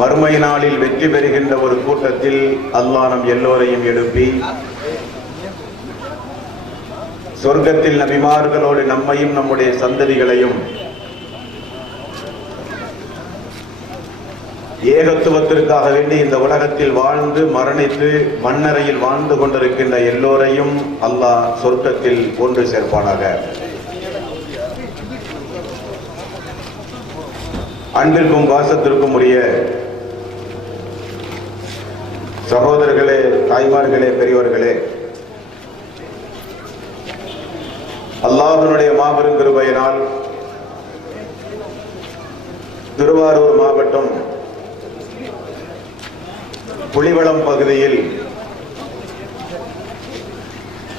மறுமை நாளில் வெற்றி பெறுகின்ற ஒரு கூட்டத்தில் அல்லாஹ் நம் எல்லோரையும் எழுப்பி சொர்க்கத்தில் நபிமார்களோடு நம்மையும் நம்முடைய சந்ததிகளையும் ஏகத்துவத்திற்காக வேண்டி இந்த உலகத்தில் வாழ்ந்து மரணித்து மண்ணறையில் வாழ்ந்து கொண்டிருக்கின்ற எல்லோரையும் அல்லாஹ் சொர்க்கத்தில் ஒன்று சேர்ப்பானாக. அன்பிற்கும் பாசத்திற்கும் உரிய சகோதரர்களே, தாய்மார்களே, பெரியவர்களே, அல்லாஹ்வினுடைய மாபெரும் கிருபையினால் திருவாரூர் மாவட்டம் புலிவளம் பகுதியில்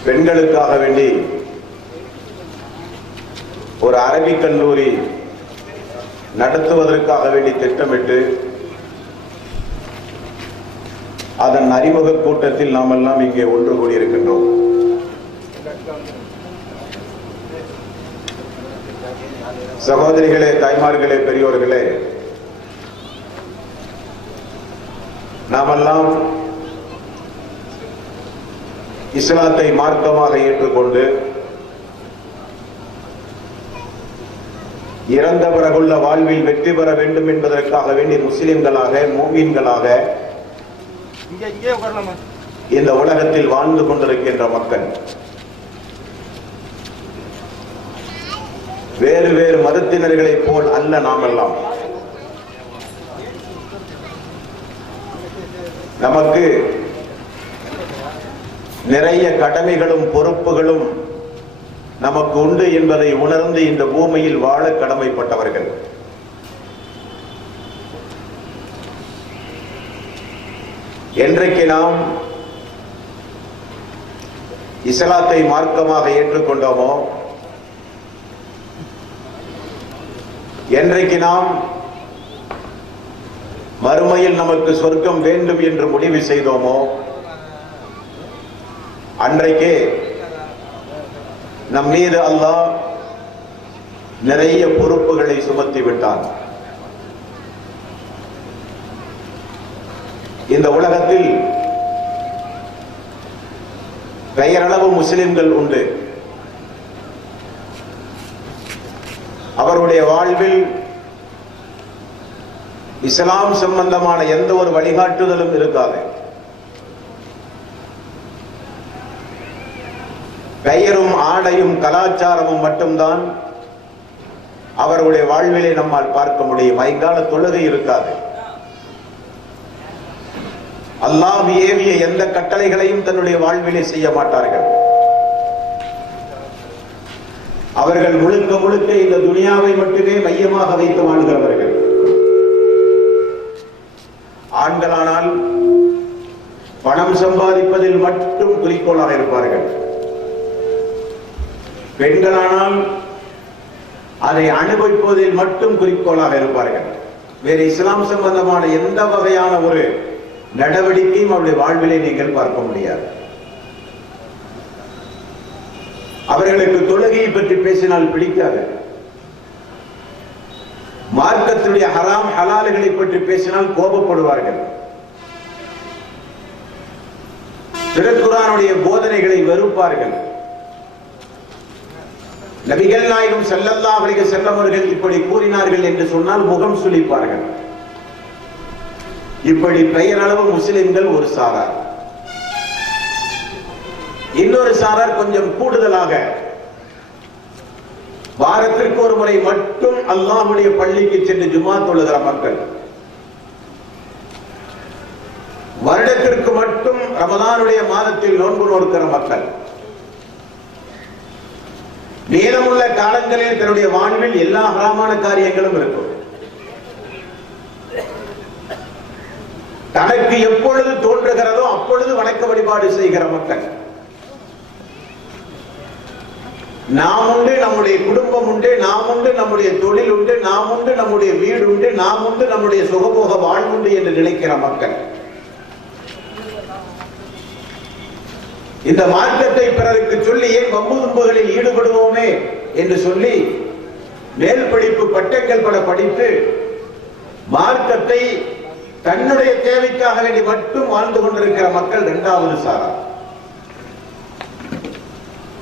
பெண்களுக்காக வேண்டி ஒரு அரபிக் கல்லூரி நடத்துவதற்காக வேண்டி திட்டமிட்டு அதன் அறிமுக கூட்டத்தில் நாம் எல்லாம் இங்கே ஒன்று கூடியிருக்கின்றோம். சகோதரிகளே, தாய்மார்களே, பெரியோர்களே, நாமெல்லாம் இஸ்லாத்தை மார்க்கமாக ஏற்றுக்கொண்டு இறந்த பிறகுள்ள வாழ்வில் வெற்றி பெற வேண்டும் என்பதற்காக வேண்டி முஸ்லிம்களாக, மூமீன்களாக இந்த உலகத்தில் வாழ்ந்து கொண்டிருக்கின்ற மக்கள் வேறு வேறு மதத்தினர்களைப் போல் அல்ல. நாமெல்லாம் நமக்கு நிறைய கடமைகளும் பொறுப்புகளும் நமக்கு உண்டு என்பதை உணர்ந்து இந்த பூமியில் வாழ கடமைப்பட்டவர்கள். என்றைக்கு நாம் இஸ்லாத்தை மார்க்கமாக ஏற்றுக்கொண்டோமோ, என்றைக்கு நாம் மறுமையில் நமக்கு சொர்க்கம் வேண்டும் என்று முடிவு செய்தோமோ, அன்றைக்கே நம் மீது அல்லாஹ் நிறைய பொறுப்புகளை சுமத்தி விட்டான். இந்த உலகத்தில் பெயரளவு முஸ்லிம்கள் உண்டு. அவருடைய வாழ்வில் இஸ்லாம் சம்பந்தமான எந்த ஒரு வழிகாட்டுதலும் இருக்காது. பெயரும் ஆடையும் கலாச்சாரமும் மட்டும்தான் அவருடைய வாழ்விலே நம்மால் பார்க்க முடியும். ஐங்கால தொழுகை இருக்காது. அல்லாஹ் ஏவிய எந்த கட்டளைகளையும் தன்னுடைய வாழ்விலே செய்ய மாட்டார்கள். அவர்கள் முழுக்க முழுக்க இந்த துனியாவை மட்டுமே மையமாக வைத்து வாழ்கிறவர்கள். ஆண்களானால் பணம் சம்பாதிப்பதில் மட்டும் குறிக்கோளாக இருப்பார்கள். பெண்களானால் அதை அனுபவிப்பதில் மட்டும் குறிக்கோளாக இருப்பார்கள். வேறு இஸ்லாம் சம்பந்தமான எந்த வகையான ஒரு நடவடிக்கையும் அவருடைய வாழ்விலே நீங்கள் பார்க்க முடியாது. அவர்களுக்கு தொழுகையை பற்றி பேசினால் பிடிக்காது. மார்க்கத்துடைய ஹராம் ஹலால்களை பற்றி பேசினால் கோபப்படுவார்கள். திருக்குர்ஆனுடைய போதனைகளை வெறுப்பார்கள். நபிகள் நாயகம் ஸல்லல்லாஹு அலைஹி வஸல்லம் அவர்கள் இப்படி கூறினார்கள் என்று சொன்னால் முகம் சுளிப்பார்கள். இப்படி பெயரளவு முஸ்லிம்கள் ஒரு சாரார். இன்னொரு சாரார் கொஞ்சம் கூடுதலாக வாரத்திற்கு ஒரு முறை மட்டும் அல்லாஹ்வுடைய பள்ளிக்கு சென்று ஜும்ஆ தொழுகிற மக்கள், வருடத்திற்கு மட்டும் ரமலானுடைய மாதத்தில் நோன்பு நோக்கிற மக்கள், மீதமுள்ள காலங்களில் தன்னுடைய வாழ்வில் எல்லா ஹராமான காரியங்களும் இருக்கும். தனக்கு எப்பொழுது தோன்றுகிறதோ அப்பொழுது வணக்க வழிபாடு செய்கிற மக்கள். நாம் உண்டு, நம்முடைய குடும்பம் உண்டு, நாம் உண்டு, நம்முடைய தொழில் உண்டு, நாம் உண்டு, நம்முடைய வீடு உண்டு, நாம் உண்டு, நம்முடைய சுகபோக வாழ்வுண்டு என்று நினைக்கிற மக்கள். இந்த மார்க்கத்தை பிறருக்கு சொல்லி ஏன் வம்பு தும்புகளில் ஈடுபடுவோமே என்று சொல்லி மேல் படிப்பு பட்டங்கள் பல படித்து மார்க்கத்தை தன்னுடைய தேவைக்காக வேண்டி மட்டும் வாழ்ந்து கொண்டிருக்கிற மக்கள் இரண்டாவது சாரார்.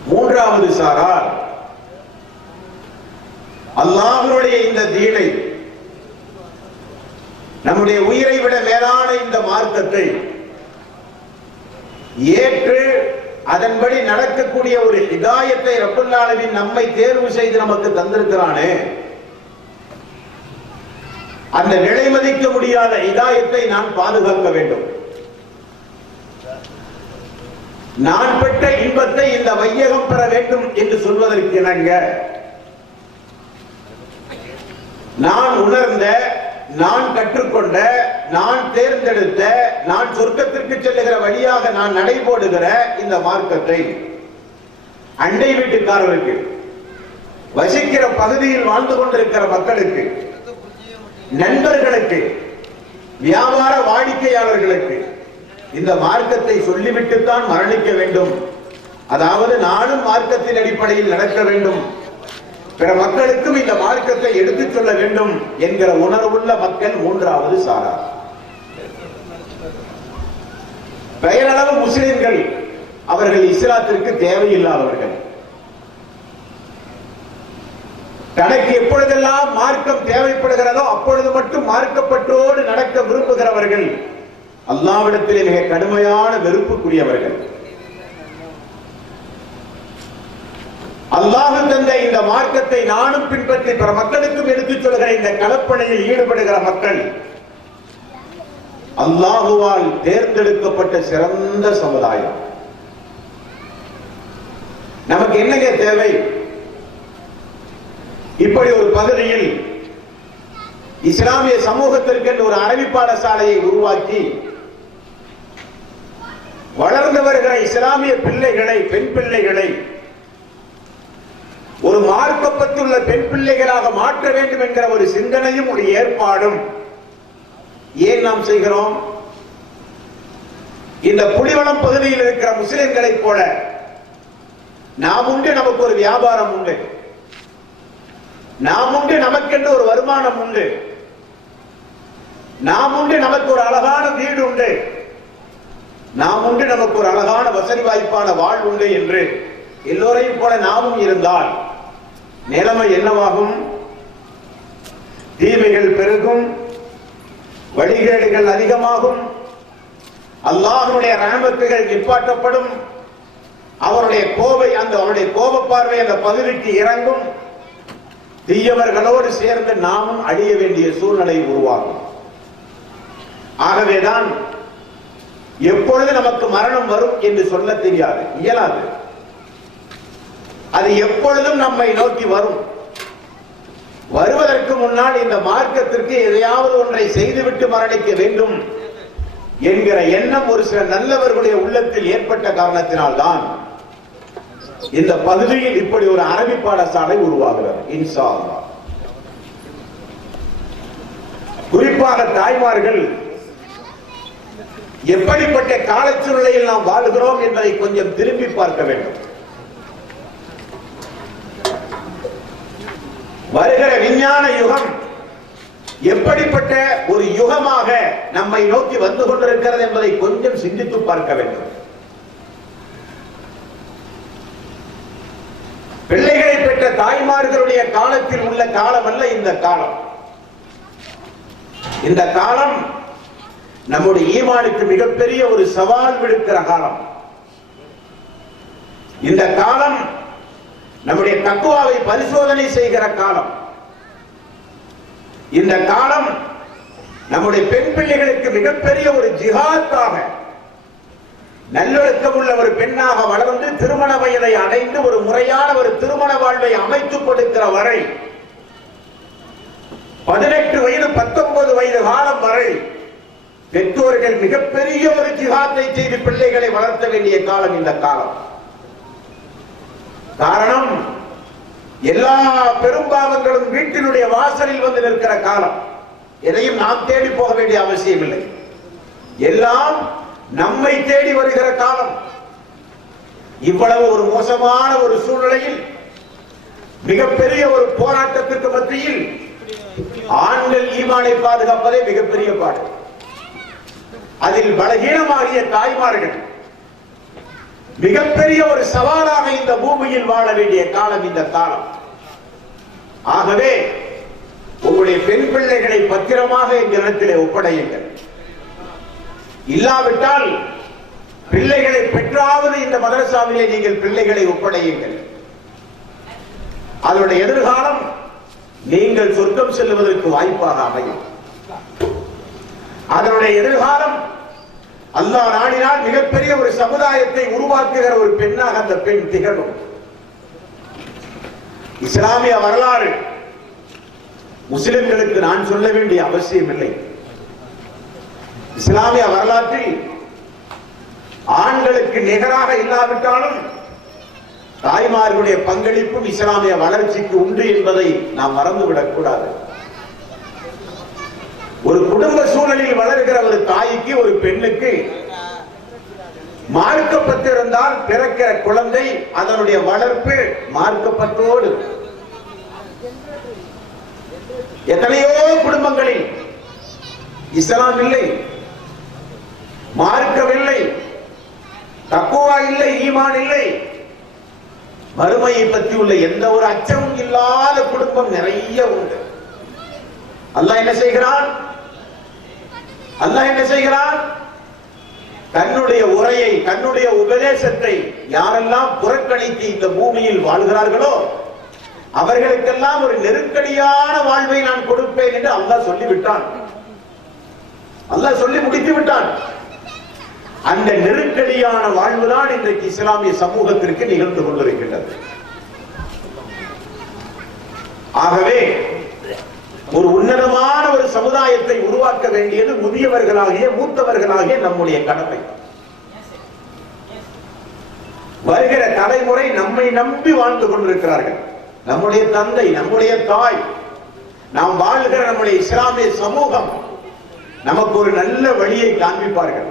மூன்றாவது சாரார் அல்லாஹ்வுடைய இந்த தீனை, நம்முடைய உயிரை விட மேலான இந்த மார்க்கத்தை ஏற்று அதன்படி நடக்கக்கூடிய ஒரு ஹிதாயத்தை ரப்பல் ஆலமீன் நம்மை தேர்வு செய்து நமக்கு தந்திருக்கிறானே, அந்த விலை மதிக்க முடியாத ஹிதாயத்தை நான் பாதுகாக்க வேண்டும். நான் பெற்ற இன்பத்தை இந்த வையகம் பெற வேண்டும் என்று சொல்வதற்கு இணங்க, நான் உணர்ந்த, நான் கற்றுக்கொண்ட, நான் தேர்ந்தெடுத்த, நான் சொர்க்கத்திற்கு செல்லுகிற வழியாக நான் நடைபோடுகிற இந்த மார்க்கத்தை அண்டை வீட்டுக்காரருக்கு, வசிக்கிற பகுதியில் வாழ்ந்து கொண்டிருக்கிற மக்களுக்கு, நண்பர்களுக்கு, வியாபார வாடிக்கையாளர்களுக்கு இந்த மார்க்கத்தை சொல்லிவிட்டுத்தான் மரணிக்க வேண்டும். அதாவது நானும் மார்க்கத்தின் அடிப்படையில் நடக்க வேண்டும், பிற மக்களுக்கும் இந்த மார்க்கத்தை எடுத்துச் சொல்ல வேண்டும் என்கிற உணர்வுள்ள மக்கள் மூன்றாவது சாரார். பெயரளவு முஸ்லிம்கள், அவர்கள் இஸ்லாத்திற்கு தேவையில்லாதவர்கள். தனக்கு எப்பொழுதெல்லாம் மார்க்கம் தேவைப்படுகிறதோ அப்பொழுது மட்டும் மார்க்கப்பட்டோடு நடக்க விரும்புகிறவர்கள், அல்லாஹ்விடத்திலே மிக கடுமையான வெறுப்புக்குரியவர்கள். அல்லாஹ் தந்த இந்த மார்க்கத்தை நானும் பின்பற்றி பிற மக்களுக்கும் எடுத்துச் சொல்கிற இந்த கலப்பணையில் ஈடுபடுகிற மக்கள் அல்லாஹுவால் தேர்ந்தெடுக்கப்பட்ட சிறந்த சமுதாயம். நமக்கு என்னங்க தேவை? இப்படி ஒரு பகுதியில் இஸ்லாமிய சமூகத்திற்கு ஒரு அரபி பாடசாலையை உருவாக்கி வளர்ந்து வருகிற இஸ்லாமிய பிள்ளைகளை, பெண் பிள்ளைகளை ஒரு மார்க்கப்பட்டுள்ள பெண் பிள்ளைகளாக மாற்ற வேண்டும் என்கிற ஒரு சிந்தனையும் ஒரு ஏற்பாடும் ஏன் நாம் செய்கிறோம்? இந்த புலிவளம் பகுதியில் இருக்கிற முஸ்லிம்களைப் போல நாம் உண்டு, நமக்கு ஒரு வியாபாரம் உண்டு, நாம் உண்டு, நமக்கென்று ஒரு வருமானம் உண்டு, நாம் உண்டு, நமக்கு ஒரு அழகான வீடு உண்டு, நாம் உண்டு, நமக்கு ஒரு அழகான வசதி வாய்ப்பான வாழ்வு உண்டு என்று எல்லோரையும் போல நாமும் இருந்தால் நிலைமை என்னவாகும்? தீமைகள் பெருகும், வழிகேடுகள் அதிகமாகும், அல்லாஹ்வுடைய ரஹமத்துகள் நிப்பாட்டப்படும், அவருடைய கோப பார்வை அந்த பகுதிக்கு இறங்கும், தீயவர்களோடு சேர்ந்து நாமும் அழிய வேண்டிய சூழ்நிலை உருவாகும். ஆகவேதான் எப்பொழுது நமக்கு மரணம் வரும் என்று சொல்ல தெரியாது, இயலாது. அது எப்பொழுதும் நம்மை நோக்கி வரும். வருவதற்கு முன்னால் இந்த மார்க்கத்திற்கு எதையாவது ஒன்றை செய்துவிட்டு மரணிக்க வேண்டும் என்கிற எண்ணம் ஒரு சில நல்லவர்களுடைய உள்ளத்தில் ஏற்பட்ட காரணத்தினால்தான் இந்த பகுதியில் இப்படி ஒரு அரபி பாடசாலை உருவாகிறது. இன்ஷா அல்லாஹ். குறிப்பாக தாய்மார்கள் எப்படிப்பட்ட காலச்சூழ்நிலையில் நாம் வாழுகிறோம் என்பதை கொஞ்சம் திரும்பி பார்க்க வேண்டும். வருகிற விஞ்ஞான யுகம் எப்படிப்பட்ட ஒரு யுகமாக நம்மை நோக்கி வந்து கொண்டிருக்கிறது என்பதை கொஞ்சம் சிந்தித்து பார்க்க வேண்டும். பிள்ளைகளை பெற்ற தாய்மார்களுடைய காலத்தில் உள்ள காலம் அல்ல இந்த காலம். இந்த காலம் நம்முடைய ஈமானுக்கு மிகப்பெரிய ஒரு சவால் விடுக்கிற காலம். இந்த காலம் நம்முடைய தக்குவாவை பரிசோதனை செய்கிற காலம். இந்த காலம் நம்முடைய பெண் பிள்ளைகளுக்கு மிகப்பெரிய ஒரு ஜிஹாத்தாக, நல்லொழுக்கம் உள்ள ஒரு பெண்ணாக வளர்ந்து திருமண வயதை அடைந்து ஒரு முறையான ஒரு திருமண வாழ்வை அமைத்துக் கொடுக்கிற வரை 18 வயது 19 வயது காலம் வரை பெற்றோர்கள் மிகப்பெரிய ஒரு ஜிஹாத்தை செய்து பிள்ளைகளை வளர்த்த வேண்டிய காலம் இந்த காலம். காரணம், எல்லா பெரும்பாவங்களும் வீட்டினுடைய வாசலில் வந்து நிற்கிற காலம். எதையும் நாம் தேடி போக வேண்டிய அவசியம் இல்லை, எல்லாம் நம்மை தேடி வருகிற காலம். இவ்வளவு ஒரு மோசமான ஒரு சூழ்நிலையில் மிகப்பெரிய ஒரு போராட்டத்திற்கு மத்தியில் ஆண்கள் ஈமானை பாதுகாப்பதே மிகப்பெரிய பாடு. அதில் பலகீனமாகிய தாய்மார்கள் மிகப்பெரிய ஒரு சவாலாக இந்த பூமியில் வாழ வேண்டிய காலம் இந்த காலம். ஆகவே உங்களுடைய பெண் பிள்ளைகளை பத்திரமாக இந்த இடத்திலே ஒப்படையுங்கள். இல்லாவிட்டால் பிள்ளைகளை பெற்றாவது இந்த மதரசாவிலே நீங்கள் பிள்ளைகளை ஒப்படையுங்கள். அதனுடைய எதிர்காலம் நீங்கள் சொர்க்கம் செல்வதற்கு வாய்ப்பாக அமையும். அதனுடைய எதிர்காலம் அல்லாஹ் நாடினால் மிகப்பெரிய ஒரு சமுதாயத்தை உருவாக்குகிற ஒரு பெண்ணாக அந்த பெண் திகழும். இஸ்லாமிய வரலாறு முஸ்லிம்களுக்கு நான் சொல்ல வேண்டிய அவசியம் இல்லை. இஸ்லாமிய வரலாற்றில் ஆண்களுக்கு நிகராக இல்லாவிட்டாலும் தாய்மார்களுடைய பங்களிப்பும் இஸ்லாமிய வளர்ச்சிக்கு உண்டு என்பதை நாம் மறந்துவிடக் கூடாது. ஒரு குடும்ப சூழலில் வளர்கிற ஒரு தாய்க்கு, ஒரு பெண்ணுக்கு மார்க்கப்பட்டிருந்தால் பிறக்கிற குழந்தை அதனுடைய வளர்ப்பு மார்க்கப்பட்டோடு. எத்தனையோ குடும்பங்களில் இஸ்லாம் இல்லை, மார்க்கமில்லை, தக்குவா இல்லை, ஈமான் இல்லை, மறுமையை பற்றி உள்ள எந்த ஒரு அச்சமும் இல்லாத குடும்பம் நிறைய உண்டு. அல்லாஹ் என்ன செய்கிறான்? அல்லாஹ் என்ன செய்கிறான்? தன்னுடைய உரையை, தன்னுடைய உபதேசத்தை யாரெல்லாம் புறக்கணித்து இந்த பூமியில் வாழ்கிறார்களோ அவர்களுக்கெல்லாம் ஒரு நெருக்கடியான வாழ்வை நான் கொடுப்பேன் என்று அல்லாஹ் சொல்லிவிட்டான். அல்லாஹ் சொல்லி முடித்து விட்டான். அந்த நெருக்கடியான வாழ்வுதான் இன்றைக்கு இஸ்லாமிய சமூகத்திற்கு நிகழ்ந்து கொண்டிருக்கின்றது. ஆகவே ஒரு உன்னதமான ஒரு சமுதாயத்தை உருவாக்க வேண்டியது முதியவர்களாகிய, மூத்தவர்களாகிய நம்முடைய கடமை. வருகிற தலைமுறை நம்மை நம்பி வாழ்ந்து கொண்டிருக்கிறார்கள். நம்முடைய தந்தை, நம்முடைய தாய், நாம் வாழ்கிற நம்முடைய இஸ்லாமிய சமூகம் நமக்கு ஒரு நல்ல வழியை காண்பிப்பார்கள்.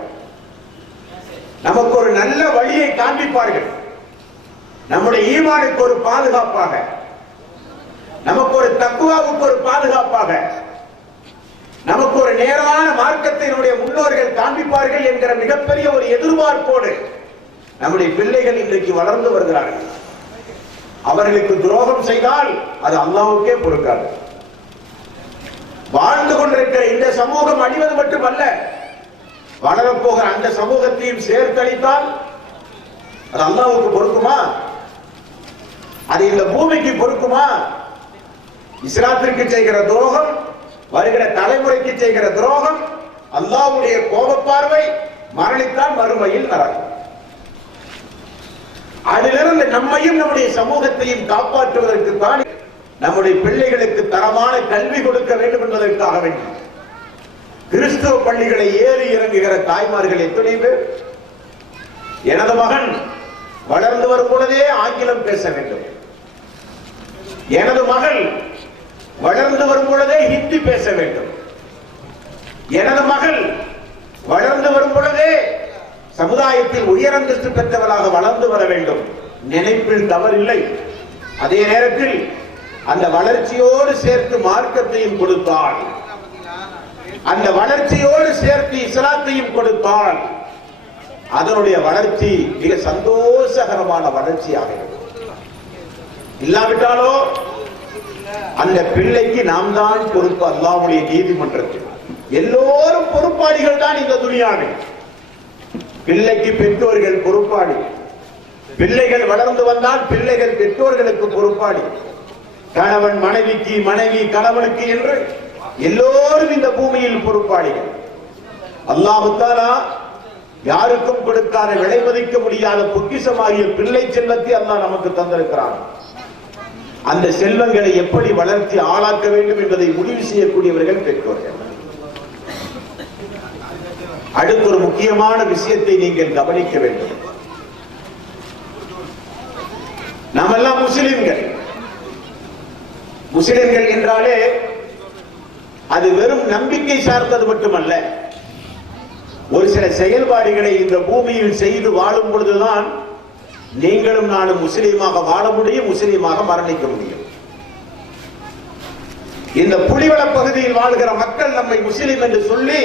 நமக்கு ஒரு நல்ல வழியை காண்பிப்பார்கள். நம்முடைய ஈமானுக்கு ஒரு பாதுகாப்பாக, நமக்கு ஒரு தக்குவாவுக்கு ஒரு பாதுகாப்பாக, நமக்கு ஒரு நேரான மார்க்கத்தினுடைய முன்னோர்கள் காண்பிப்பார்கள் என்கிற மிகப்பெரிய ஒரு எதிர்பார்ப்போடு நம்முடைய பிள்ளைகள் இன்றைக்கு வளர்ந்து வருகிறார்கள். அவர்களுக்கு துரோகம் செய்தால் அது அல்லாஹ்வுக்கே பொறுக்காது. வாழ்ந்து கொண்டிருக்கிற இந்த சமூகம் அழிவது மட்டுமல்ல, வளரப்போகிற அந்த சமூகத்தையும் சேர்த்தளித்தால் அது அல்லாஹ்வுக்கு பொறுக்குமா? அது இந்த பூமிக்கு பொறுக்குமா? இஸ்லாத்திற்கு செய்கிற துரோகம், வருகிற தலைமுறைக்கு செய்கிற துரோகம், அல்லாஹ்வுடைய கோபப்பார்வை, மரணித்தால் மறுமையில் நரகம். அதிலிருந்து நம்மையும் நம்முடைய சமூகத்தையும் காப்பாற்றுவதற்கு தான் நம்முடைய பிள்ளைகளுக்கு தரமான கல்வி கொடுக்க வேண்டும் என்பதற்காக வேண்டும். கிறிஸ்துவ பள்ளிகளை ஏறி இறங்குகிற தாய்மார்கள் எத்தனை பேர்? எனது மகன் வளர்ந்து வரும் பொழுதே ஆங்கிலம் பேச வேண்டும், எனது மகள் வளர்ந்து வரும் பொழுதே ஹிந்தி பேச வேண்டும், எனது மகள் வளர்ந்து வரும் பொழுதே சமுதாயத்தில் உயரந்தஸ்து பெற்றவராக வளர்ந்து வர வேண்டும். நினைப்பில் தவறில்லை. அதே நேரத்தில் அந்த வளர்ச்சியோடு சேர்த்து மார்க்கத்தையும் கொடுத்தால், அந்த வளர்ச்சியோடு சேர்த்து இஸ்லாத்தையும் கொடுத்தால் அதனுடைய வளர்ச்சி மிக சந்தோஷகரமான வளர்ச்சியாக இருக்கும். இல்லாவிட்டாலோ அந்த பிள்ளைக்கு நாம் தான் பொறுப்பு. அல்லாஹ்வுடைய நீதிமன்றத்தில் எல்லோரும் பொறுப்பாளிகள் தான் இந்த துனியாவில். பிள்ளைக்கு பெற்றோர்கள் பொறுப்பாளி. பிள்ளைகள் வளர்ந்து வந்தால் பிள்ளைகள் பெற்றோர்களுக்கு பொறுப்பாளி. கணவன் மனைவிக்கு, மனைவி கணவனுக்கு என்று எல்லோரும் இந்த பூமியில் பொறுப்பாளிகள். அல்லாஹ் தஆலா யாருக்கும் கொடுக்காத, விலை மதிக்க முடியாத பொக்கிஷமாகிய பிள்ளை செல்வத்தை அல்லாஹ் நமக்கு தந்திருக்கிறான். அந்த செல்வங்களை எப்படி வளர்த்தி ஆளாக்க வேண்டும் என்பதை முடிவு செய்யக்கூடியவர்கள் பெற்றோர்கள். அடுத்த ஒரு முக்கியமான விஷயத்தை நீங்கள் கவனிக்க வேண்டும். நாமெல்லாம் முஸ்லிம்கள். முஸ்லிம்கள் என்றாலே அது வெறும் நம்பிக்கை சார்ந்தது மட்டுமல்ல. ஒரு சில செயல்பாடுகளை இந்த பூமியில் செய்து வாழும் பொழுதுதான் நீங்களும் நானும் முஸ்லீமாக வாழ முடியும், முஸ்லீமாக மரணிக்க முடியும். இந்த புலிவள பகுதியில் வாழ்கிற மக்கள் நம்மை முஸ்லிம் என்று சொல்லி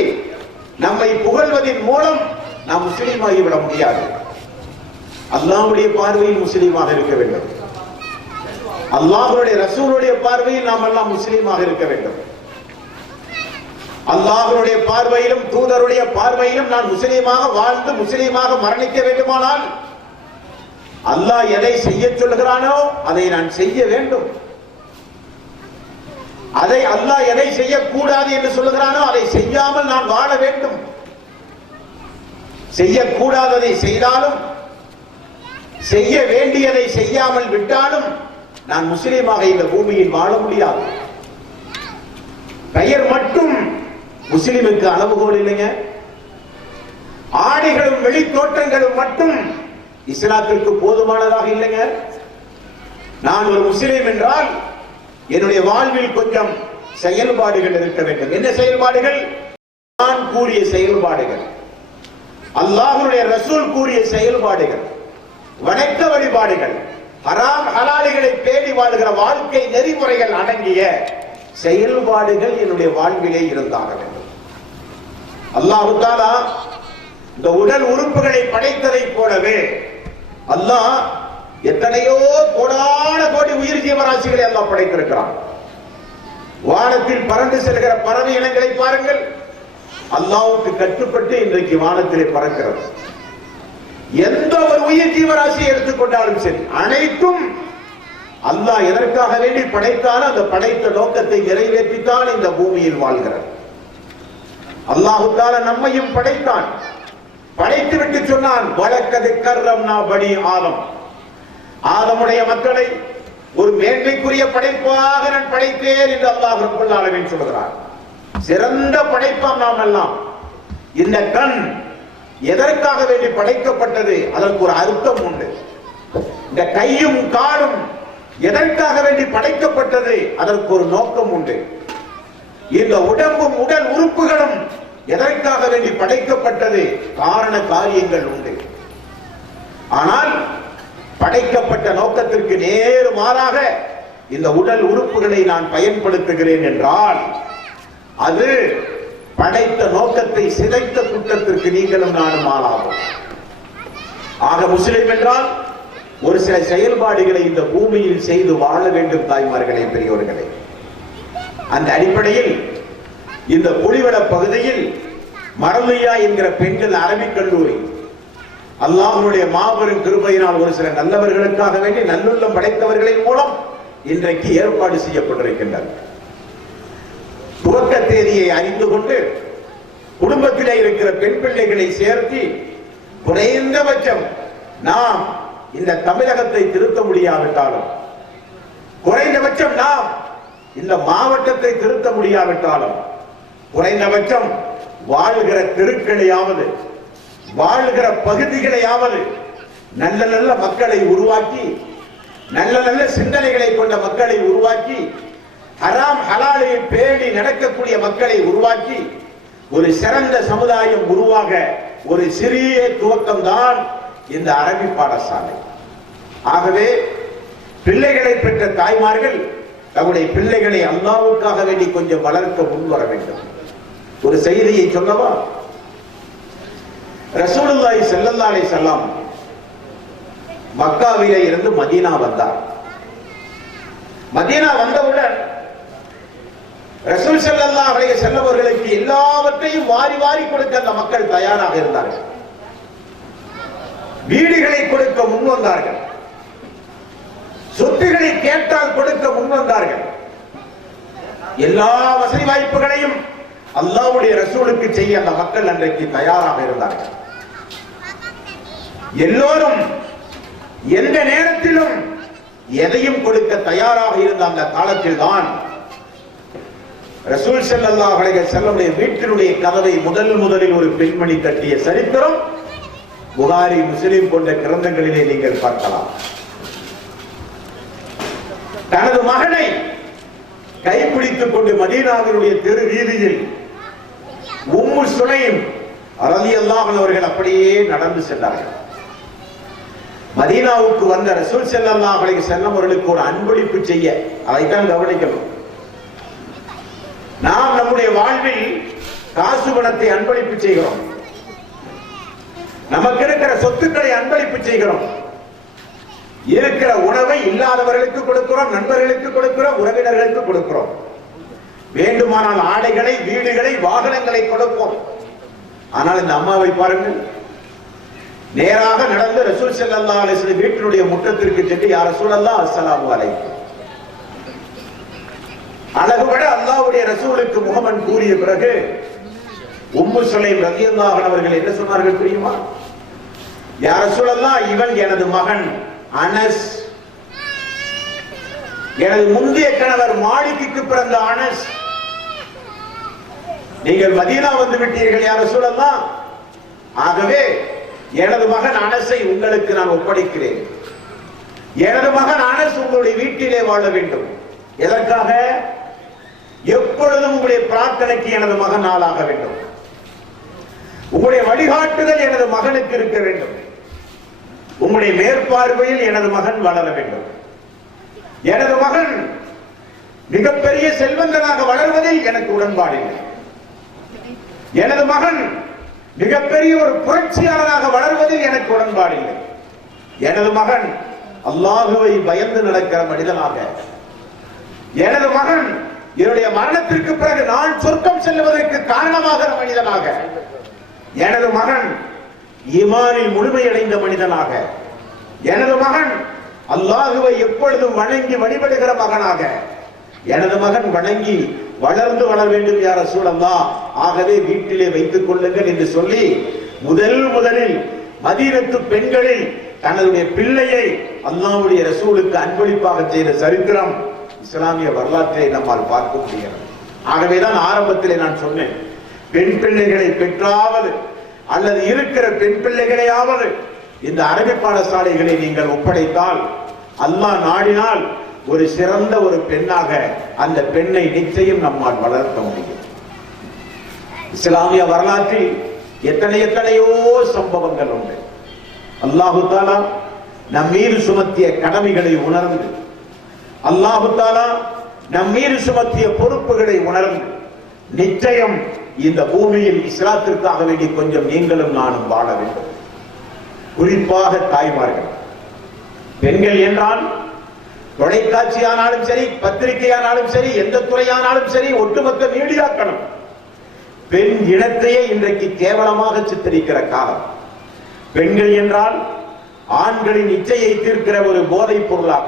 நம்மை புகழ்வதின் மூலம் நாம் முஸ்லீமாகிவிட முடியாது. அல்லாஹ்வுடைய பார்வையில் முஸ்லீமாக இருக்க வேண்டும். அல்லாஹ்வுடைய ரசூலுடைய பார்வையில் நாம் எல்லாம் முஸ்லீமாக இருக்க வேண்டும். அல்லாஹ்வுடைய பார்வையிலும் தூதருடைய பார்வையிலும் நான் முஸ்லீமாக வாழ்ந்து முஸ்லீமாக மரணிக்க வேண்டுமானால் அல்லாஹ் எதை செய்ய சொல்கிறானோ அதை நான் செய்ய வேண்டும். அதை அல்லாஹ் எதை செய்யக்கூடாது என்று சொல்லுகிறானோ அதை செய்யாமல் நான் வாழ வேண்டும். செய்யக்கூடாததை செய்தாலும் செய்ய வேண்டியதை செய்யாமல் விட்டாலும் நான் முஸ்லீமாக இந்த பூமியில் வாழ முடியாது. பெயர் மட்டும் முஸ்லிமுக்கு அளவுகோல் இல்லைங்க. ஆடைகளும் வெளித்தோற்றங்களும் மட்டும் இஸ்லாத்திற்கு போதுமானதாக இல்லைங்க. நான் ஒரு முஸ்லிம் என்றால் என்னுடைய வாழ்வில் கொஞ்சம் செயல்பாடுகள் இருக்க வேண்டும். என்ன செயல்பாடுகள்? நான் கூறிய செயல்பாடுகள், அல்லாஹ்வுடைய ரசூல் கூறிய செயல்பாடுகள், வணக்க வழிபாடுகள், ஹராம் ஹலாலிகளை பேணி வாழ்கிற வாழ்க்கை நெறிமுறைகள் அடங்கிய செயல்பாடுகள் என்னுடைய வாழ்விலே இருந்தாக வேண்டும். அல்லாஹ் தஆலா இந்த உடல் உறுப்புகளை படைத்ததை போலவே அல்லாஹ் எத்தனையோ கோடான கோடி உயிர் ஜீவராசிகளை அல்லாஹ் படைத்திருக்கிறான். வானத்தில் பறந்து செல்கிற பறவை இனங்களை பாருங்கள். அல்லாஹ்வுக்கு கட்டுப்பட்டு இன்றைக்கு வானத்திலே பறக்கிறது. எந்த ஒரு உயிர் ஜீவராசியை எடுத்துக்கொண்டாலும் சரி, அனைத்தும் அல்லாஹ் எதற்காக வேண்டி படைத்தாலும் அந்த படைத்த நோக்கத்தை நிறைவேற்றித்தான் இந்த பூமியில் வாழ்கிறது. அல்லாஹ் தஆலா நம்மையும் படைத்தான். படைத்துவிட்டு சொன்னான், வலக்கத் கர்ரம்னா பனி ஆதம். ஆதமுடைய மக்களை ஒரு மேன்மைக்குரிய படைப்பாக நான் படைத்தேன் என்று அல்லாஹ் ரப்பல் ஆலமீன் சொல்கிறார். சிறந்த படைப்பாம் நாம் எல்லாம். இந்த கண் எதற்காக வேண்டி படைக்கப்பட்டது? அதற்கு ஒரு அர்த்தம் உண்டு. இந்த கையும் காலும் எதற்காக வேண்டி படைக்கப்பட்டது? அதற்கு ஒரு நோக்கம் உண்டு. இந்த உடம்பும் உடல் உறுப்புகளும் எதற்காக வேண்டி படைக்கப்பட்டது? காரண காரியங்கள் உண்டு. ஆனால் படைக்கப்பட்ட நோக்கத்திற்கு நேர் மாறாக இந்த உடல் உறுப்புகளை நான் பயன்படுத்துகிறேன் என்றால் அது படைத்த நோக்கத்தை சிதைத்த குற்றத்திற்கு நீங்களும் நானும் ஆளாகும். ஆக முஸ்லிம் என்றால் ஒரு சில செயல்பாடுகளை இந்த பூமியில் செய்து வாழ வேண்டும். தாய்மார்களே, பெரியோர்களே, அந்த அடிப்படையில் இந்த புலிவட பகுதியில் மரலியா என்கிற பெண்கள் அரபிக் கல்லூரி அல்லாஹ்வுடைய மாபெரும் கிருபையினால் ஒரு சில நல்லவர்களுக்காக வேண்டி நல்லுள்ளம் படைத்தவர்களின் மூலம் இன்றைக்கு ஏற்பாடு செய்யப்பட்டிருக்கின்றது. துவக்க தேதியை அறிந்து கொண்டு குடும்பத்திலே இருக்கிற பெண் பிள்ளைகளை சேர்த்து குறைந்தபட்சம் நாம் இந்த தமிழகத்தை திருத்த முடியாவிட்டாலும், குறைந்தபட்சம் நாம் இந்த மாவட்டத்தை திருத்த முடியாவிட்டாலும், குறைந்தபட்சம் வாழ்கிற தெருக்களையாவது வாழ்கிற பகுதிகளையாவது நல்ல நல்ல மக்களை உருவாக்கி, நல்ல நல்ல சிந்தனைகளை கொண்ட மக்களை உருவாக்கி, ஹராம் ஹலாலை பேணி நடக்கக்கூடிய மக்களை உருவாக்கி ஒரு சிறந்த சமுதாயம் உருவாக ஒரு சிறிய துவக்கம் தான் இந்த அரபி பாடசாலை. ஆகவே பிள்ளைகளை பெற்ற தாய்மார்கள் தங்களுடைய பிள்ளைகளை அல்லாஹ்வுக்காக வேண்டி கொஞ்சம் வளர்க்க முன்வர வேண்டும். ஒரு செய்தியை சொல்லவா? ரசூலுல்லாஹி ஸல்லல்லாஹு அலைஹி வஸல்லம் மக்காவிலே இருந்து மதீனா வந்தார். மதீனா வந்தவுடன் ரசூல் ஸல்லல்லாஹு அலைஹி வஸல்லம் அவர்களுக்கு எல்லாவற்றையும் வாரி வாரி கொடுக்க அந்த மக்கள் தயாராக இருந்தார்கள். வீடுகளை கொடுக்க முன் வந்தார்கள். சொத்துக்களை கேட்டால் கொடுக்க முன் வந்தார்கள். எல்லா வசதி வாய்ப்புகளையும் அல்லாஹ்வுடைய ரசூலுக்கு செய்ய அந்த மக்கள் அன்றைக்கு தயாராக இருந்தார்கள். எல்லோரும் எந்த நேரத்திலும் எதையும் கொடுக்க தயாராக இருந்த அந்த காலத்தில் தான் ரசூல் ஸல்லல்லாஹு அலைஹி வஸல்லம் வீட்டினுடைய கதவை முதலில் ஒரு பெண்மணி தட்டிய சரித்திரம் புகாரி, முஸ்லிம் போன்ற கிரந்தங்களிலே நீங்கள் பார்க்கலாம். தனது மகனை கைப்பிடித்துக் கொண்டு மதீனாவினுடைய தெரு வீதியில் உம்மு சுலைம் ரலியல்லாஹு அன்ஹா அவர்கள் அப்படியே நடந்து சென்றார்கள். மதீனாவுக்கு வந்த ரசூல் ஸல்லல்லாஹு அலைஹி வஸல்லம் அவர்களுக்கு ஒரு அன்பளிப்பு செய்ய, அதைத்தான் கவனிக்கணும். நாம் நம்முடைய வாழ்வில் காசு பணத்தை அன்பளிப்பு செய்கிறோம், நமக்கு இருக்கிற சொத்துக்களை அன்பளிப்பு செய்கிறோம், இருக்கிற உணவை இல்லாதவர்களுக்கு கொடுக்கிறோம், நண்பர்களுக்கு கொடுக்கிறோம், உறவினர்களுக்கு கொடுக்கிறோம், வேண்டுமானால் ஆடைகளை, வீடுகளை, வாகனங்களை கொடுப்போம். ஆனால் இந்த அம்மாவை பாருங்கள், நேராக நடந்து ரசூல் ஸல்லல்லாஹு அலைஹி வஸல்லம் வீட்டினுடைய முற்றத்திற்கு சென்று யா ரசூலல்லாஹ் அஸ்ஸலாமு அலைக்கும், அழகுபட அல்லாஹ்வுடைய ரசூலுக்கு முகமன் கூறிய பிறகு உம்மு சுலைம் ரலியல்லாஹு அன்ஹா அவர்கள் என்ன சொன்னார்கள் தெரியுமா? யா ரசூலல்லாஹ், இவன் எனது மகன் அனஸ், எனது முந்தைய கணவர் மாலிக்கு பிறந்த அனஸ். நீங்கள் மதீனா வந்து விட்டீர்கள் யா ரசூலல்லாஹ், ஆகவே எனது மகன் அனஸை உங்களுக்கு நான் ஒப்படைக்கிறேன். எனது மகன் அனஸ் உங்களுடைய வீட்டிலே வாழ வேண்டும். எதற்காக? எப்பொழுதும் உங்களுடைய பிரார்த்தனைக்கு எனது மகன் ஆளாக வேண்டும், உங்களுடைய வழிகாட்டுதல் எனது மகனுக்கு இருக்க வேண்டும், உங்களுடைய மேற்பார்வையில் எனது மகன் வளர வேண்டும். எனது மகன் மிகப்பெரிய செல்வந்தனாக வளர்வதில் எனக்கு உடன்பாடில்லை. எனது மகன் மிகப்பெரிய ஒரு புரட்சியாளராக வளர்வதில் எனக்கு உடன்பாடில்லை. எனது மகன் அல்லாஹுவை பயந்து நடக்கிற மனிதனாக, எனது மகன் என்னுடைய மரணத்திற்கு பிறகு நான் சொர்க்கம் செல்வதற்கு காரணமாகிற மனிதனாக, எனது மகன் ஈமானில் முழுமையடைந்த மனிதனாக, எனது மகன் அல்லாஹுவை எப்பொழுதும் வணங்கி வழிபடுகிற மகனாக, எனது மகன் வணங்கி வளர்ந்து வளர வேண்டும் யா ரசூலல்லாஹ், ஆகவே வீட்டிலே வைத்துக் கொள்ளுங்கள் என்று சொல்லி முதலில் மதீனத்து பெண்களில் தன்னுடைய பிள்ளையை அல்லாஹ்வுடைய ரசூலுக்கு அன்பளிப்பாக செய்த சரித்திரம் இஸ்லாமிய வரலாற்றிலே நம்மால் பார்க்க முடிகிறது. ஆகவேதான் ஆரம்பத்திலே நான் சொன்னேன், பெண் பிள்ளைகளை பெற்றாவது அல்லது இருக்கிற பெண் பிள்ளைகளையாவது இந்த அரபி பாடசாலைகளை நீங்கள் ஒப்படைத்தால் அல்லாஹ் நாடினால் ஒரு சிறந்த ஒரு பெண்ணாக அந்த பெண்ணை நிச்சயம் நம்மால் வளர்க்க முடியும். இஸ்லாமிய வரலாற்றில் எத்தனையோ சம்பவங்கள் உண்டு. அல்லாஹு தஆலா நம் மீது சுமத்திய கடமைகளை உணர்ந்து, அல்லாஹு தஆலா நம் மீது சுமத்திய பொறுப்புகளை உணர்ந்து நிச்சயம் இந்த பூமியில் இஸ்லாத்திற்காக வேண்டி கொஞ்சம் நீங்களும் நானும் வாழ வேண்டும். குறிப்பாக தாய்மார்கள், பெண்கள் என்றால் தொலைக்காட்சியானாலும் சரி, பத்திரிகையானாலும் சரி, எந்த துறையானாலும் சரி, ஒட்டுமொத்த மீடியாக்களும் பெண் இனத்தையே இன்றைக்கு கேவலமாக சித்தரிக்கிற காலம். பெண்கள் என்றால் ஆண்களின் இச்சையை தீர்க்கிற ஒரு போதைப் பொருளாக,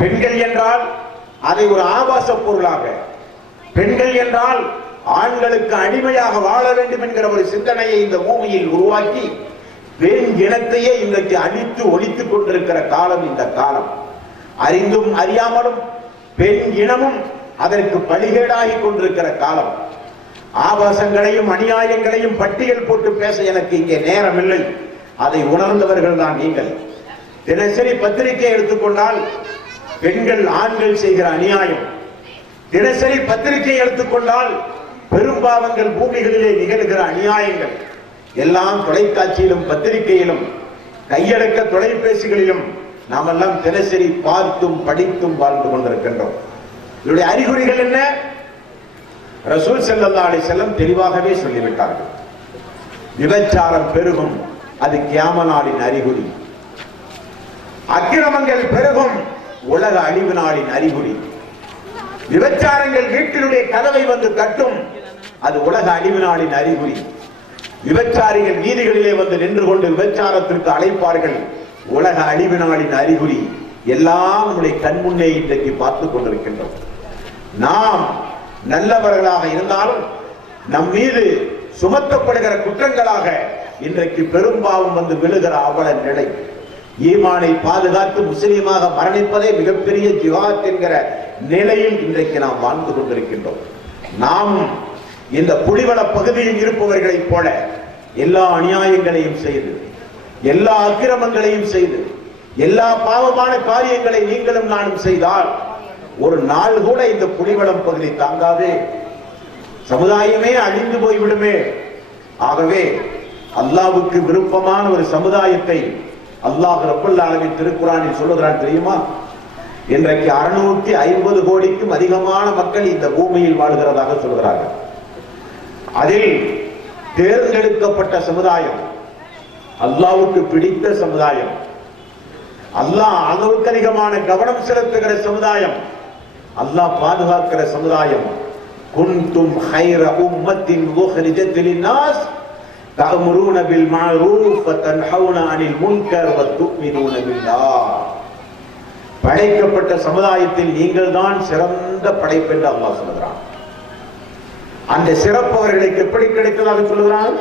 பெண்கள் என்றால் அதை ஒரு ஆபாச பொருளாக, பெண்கள் என்றால் ஆண்களுக்கு அடிமையாக வாழ வேண்டும் என்கிற ஒரு சிந்தனையை இந்த பூமியில் உருவாக்கி பெண் இனத்தையே இன்றைக்கு அழித்து ஒழித்துக் கொண்டிருக்கிற காலம் இந்த காலம். அறிந்தும் அறியாமலும் பெண் இனமும் அதற்கு பலிகேடாகி கொண்டிருக்கிற காலம். ஆபாசங்களையும் அநியாயங்களையும் பட்டியல் போட்டு பேச எனக்கு இங்கே நேரம் இல்லை. அதை உணர்ந்தவர்கள் தான் நீங்கள். தினசரி பத்திரிகை எடுத்துக்கொண்டால் பெண்கள் ஆண்கள் செய்கிற அநியாயம், தினசரி பத்திரிகை எடுத்துக்கொண்டால் பெரும்பாவங்கள் பூமிகளிலே நிகழ்கிற அநியாயங்கள் எல்லாம் தொலைக்காட்சியிலும் பத்திரிகையிலும் கையடக்க தொலைபேசிகளிலும் நாம் எல்லாம் தினசரி பார்த்தும் படித்தும் வாழ்ந்து கொண்டிருக்கின்றோம். இதனுடைய அறிகுறிகள் என்ன? ரசூல் ஸல்லல்லாஹு அலைஹி வஸல்லம் தெளிவாகவே சொல்லிவிட்டார்கள். விபச்சாரம் பெருகும், அது கியாம நாளின் அறிகுறி. அக்கிரமங்கள் பெருகும், உலக அழிவு நாளின் அறிகுறி. விபச்சாரங்கள் வீட்டினுடைய கதவை வந்து தட்டும், அது உலக அழிவு நாளின் அறிகுறி. விபச்சாரிகள் வீதிகளிலே வந்து நின்று கொண்டு விபச்சாரத்திற்கு அழைப்பார்கள், உலக அழிவு நாளின் அறிகுறி. எல்லாம் நம்முடைய கண்முன்னே இன்றைக்கு பார்த்துக் கொண்டிருக்கின்றோம். நாம் நல்லவர்களாக இருந்தாலும் நம் மீது சுமத்தப்படுகிற குற்றங்களாக இன்றைக்கு பெரும்பாவம் வந்து விழுகிற அவல நிலை. ஈமானை பாதுகாத்து முஸ்லீமாக மரணிப்பதே மிகப்பெரிய ஜிஹாத் என்கிற நிலையில் இன்றைக்கு நாம் வாழ்ந்து கொண்டிருக்கின்றோம். நாம் இந்த புலிவள பகுதியில் இருப்பவர்களைப் போல எல்லா அநியாயங்களையும் செய்து, எல்லா அக்கிரமங்களையும் செய்து, எல்லா பாவமான காரியங்களை நீங்களும் நானும் செய்தால் ஒரு நாள் கூட இந்த புலிவளம் பகுதி தாங்காதே, சமுதாயமே அழிந்து போய்விடுமே. ஆகவே அல்லாஹ்வுக்கு விருப்பமான ஒரு சமுதாயத்தை அல்லாஹ் ரப்பல் ஆலமீன் திருக்குர்ஆனில் சொல்லுகிறான் தெரியுமா? இன்றைக்கு 650 கோடிக்கும் அதிகமான மக்கள் இந்த பூமியில் வாழ்கிறதாக சொல்கிறார்கள். அதில் தேர்ந்தெடுக்கப்பட்ட சமுதாயம், அல்லாஹ்வுக்கு பிடித்த சமுதாயம், அல்லாஹ் அளவுக்கு அதிகமான கவனம் செலுத்துகிற சமுதாயம், அல்லாஹ் பாதுகாக்கிற சமுதாயம். குன்தும் ஹைர உம்மத்தின் உஹ்ரிஜத் லின்னாஸ் தஅமுரூன பில் மஅரூஃப் வ தன்ஹவுன அனில் முன்கர் வ து'மினூன பில்லாஹ். படைக்கப்பட்ட சமுதாயத்தில் நீங்கள் தான் சிறந்த படைப்பு என்று அல்லாஹ் சொல்கிறான். அந்த சிறப்பு அவர்களுக்கு எப்படி கிடைத்ததாக சொல்கிறான்?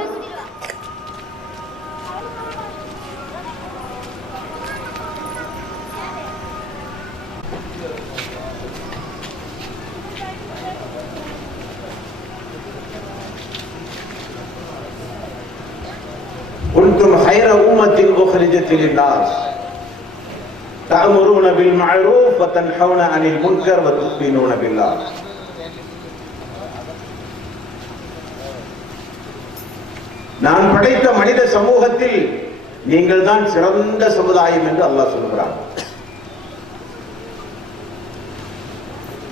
كنتم خير أمة أخرجت للناس تأمرون بالمعروف وتنهون عن المنكر وتؤمنون بالله. நான் படைத்த மனித சமூகத்தில் நீங்கள் தான் சிறந்த சமுதாயம் என்று அல்லாஹ் சொல்கிறான்.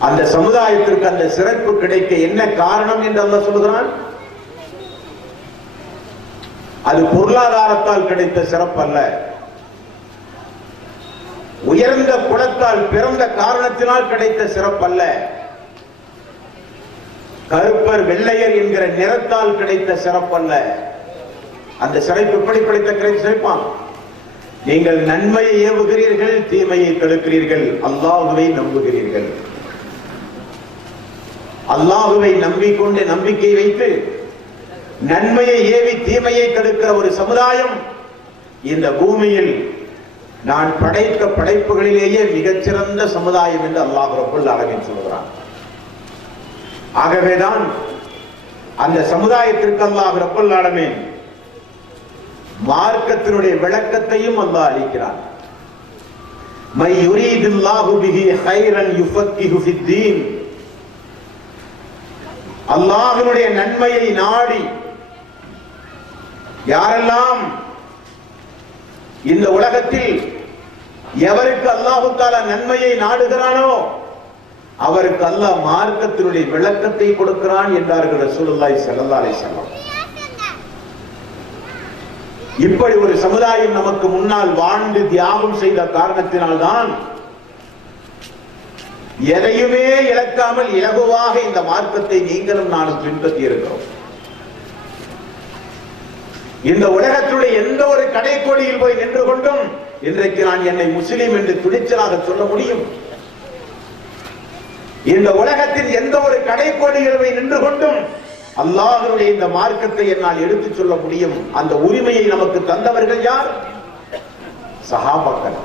அந்த சமுதாயத்திற்கு அந்த சிறப்பு கிடைக்க என்ன காரணம் என்று அல்லாஹ் சொல்கிறான்? அது பொருளாதாரத்தால் கிடைத்த சிறப்பு அல்ல, உயர்ந்த குலத்தால் பிறந்த காரணத்தினால் கிடைத்த சிறப்பு அல்ல, கருப்பர் வெள்ளையர் என்கிற நிறத்தால் கிடைத்த சிறப்பு அல்ல. அந்த சிறப்பு எப்படி கிடைத்த சிறப்பான்? நீங்கள் நன்மையை ஏவுகிறீர்கள், தீமையை தடுக்கிறீர்கள், அல்லாஹ்வை நம்புகிறீர்கள். அல்லாஹ்வை நம்பிக்கொண்டு நம்பிக்கை வைத்து நன்மையை ஏவி தீமையை தடுக்கிற ஒரு சமுதாயம் இந்த பூமியில் நான் படைத்த படைப்புகளிலேயே மிகச்சிறந்த சமுதாயம் என்று அல்லாஹ் ரப்பல் ஆலமீன் சொல்கிறான். ஆகவேதான் அந்த சமுதாயத்திற்கு அல்லாஹ் ரப்பல் ஆலமீன் மார்க்கத்தினுடைய விளக்கத்தையும் அல்லாஹ் அளிக்கிறான். மை யுரீதுல்லாஹு பிஹி கைரன் யுஃபக்கிஹு ஃபித்தீன். அல்லாஹ்வுடைய நன்மையை நாடி யாரெல்லாம் இந்த உலகத்தில் எவருக்கு அல்லாஹ் தஆலா நன்மையை நாடுகிறானோ அவருக்கு அல்லாஹ் மார்க்கத்தினுடைய விளக்கத்தை கொடுக்கிறான் என்றார்கள் ரசூலுல்லாஹி ஸல்லல்லாஹு அலைஹி வஸல்லம். இப்படி ஒரு சமுதாயம் நமக்கு முன்னால் வாழ்ந்து தியாகம் செய்த காரணத்தினால்தான் எதையுமே இழக்காமல் இலகுவாக இந்த மார்க்கத்தை நீங்களும் நானும் பின்பற்றி இருக்கிறோம். இந்த உலகத்துடைய எந்த ஒரு கடைக்கோடியில் போய் நின்று கொண்டும் இன்றைக்கு நான் என்னை முஸ்லிம் என்று துணிச்சலாக சொல்ல முடியும். இந்த உலகத்தில் எந்த ஒரு கடைக்கோடியில் போய் நின்று கொண்டும் அல்லாஹ்வுடைய இந்த மார்க்கத்தை என்னால் எடுத்துச் சொல்ல முடியும். அந்த உரிமையை நமக்கு தந்தவர்கள் யார்? சஹாபாக்கள்,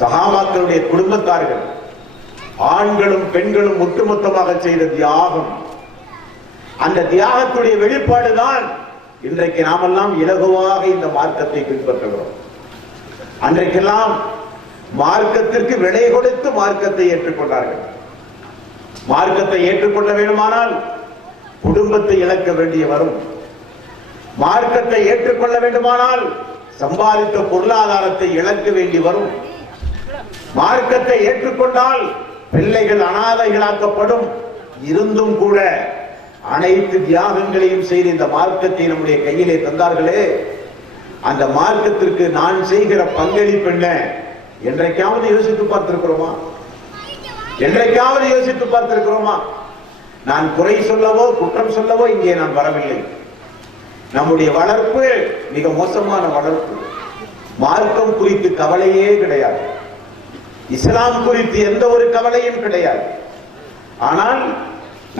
சஹாபாக்களுடைய குடும்பத்தார்கள், ஆண்களும் பெண்களும் ஒட்டுமொத்தமாக செய்த தியாகம். அந்த தியாகத்துடைய வெளிப்பாடுதான் இன்றைக்கு நாமெல்லாம் இலகுவாக இந்த மார்க்கத்தை பின்பற்றுகிறோம். அன்றைக்கெல்லாம் மார்க்கத்திற்கு விலை கொடுத்து மார்க்கத்தை ஏற்றுக்கொண்டார்கள். மார்க்கத்தை ஏற்றுக்கொள்ள வேண்டுமானால் குடும்பத்தை இழக்க வேண்டிய வரும். மார்க்கத்தை ஏற்றுக்கொள்ள வேண்டுமானால் சம்பாதித்த பொருளாதாரத்தை இழக்க வேண்டி வரும். மார்க்கத்தை ஏற்றுக்கொண்டால் பிள்ளைகள் அனாதைகளாக்கப்படும். இருந்தும் கூட அனைத்து தியாகங்களையும் செய்து இந்த மார்க்கத்தை நம்முடைய கையிலே தந்தார்களே, அந்த மார்க்கத்திற்கு நான் செய்கிற பங்களிப்பு என்ன என்றைக்காவது யோசித்து பார்த்திருக்கிறோமா? என்றைக்காவது யோசித்து பார்த்திருக்கிறோமா? நான் குறை சொல்லவோ குற்றம் சொல்லவோ இங்கே நான் வரவில்லை. நம்முடைய வளர்ப்பு மிக மோசமான வளர்ப்பு. மார்க்கம் குறித்து கவலையே கிடையாது, இஸ்லாம் குறித்து எந்த ஒரு கவலையும் கிடையாது. ஆனால்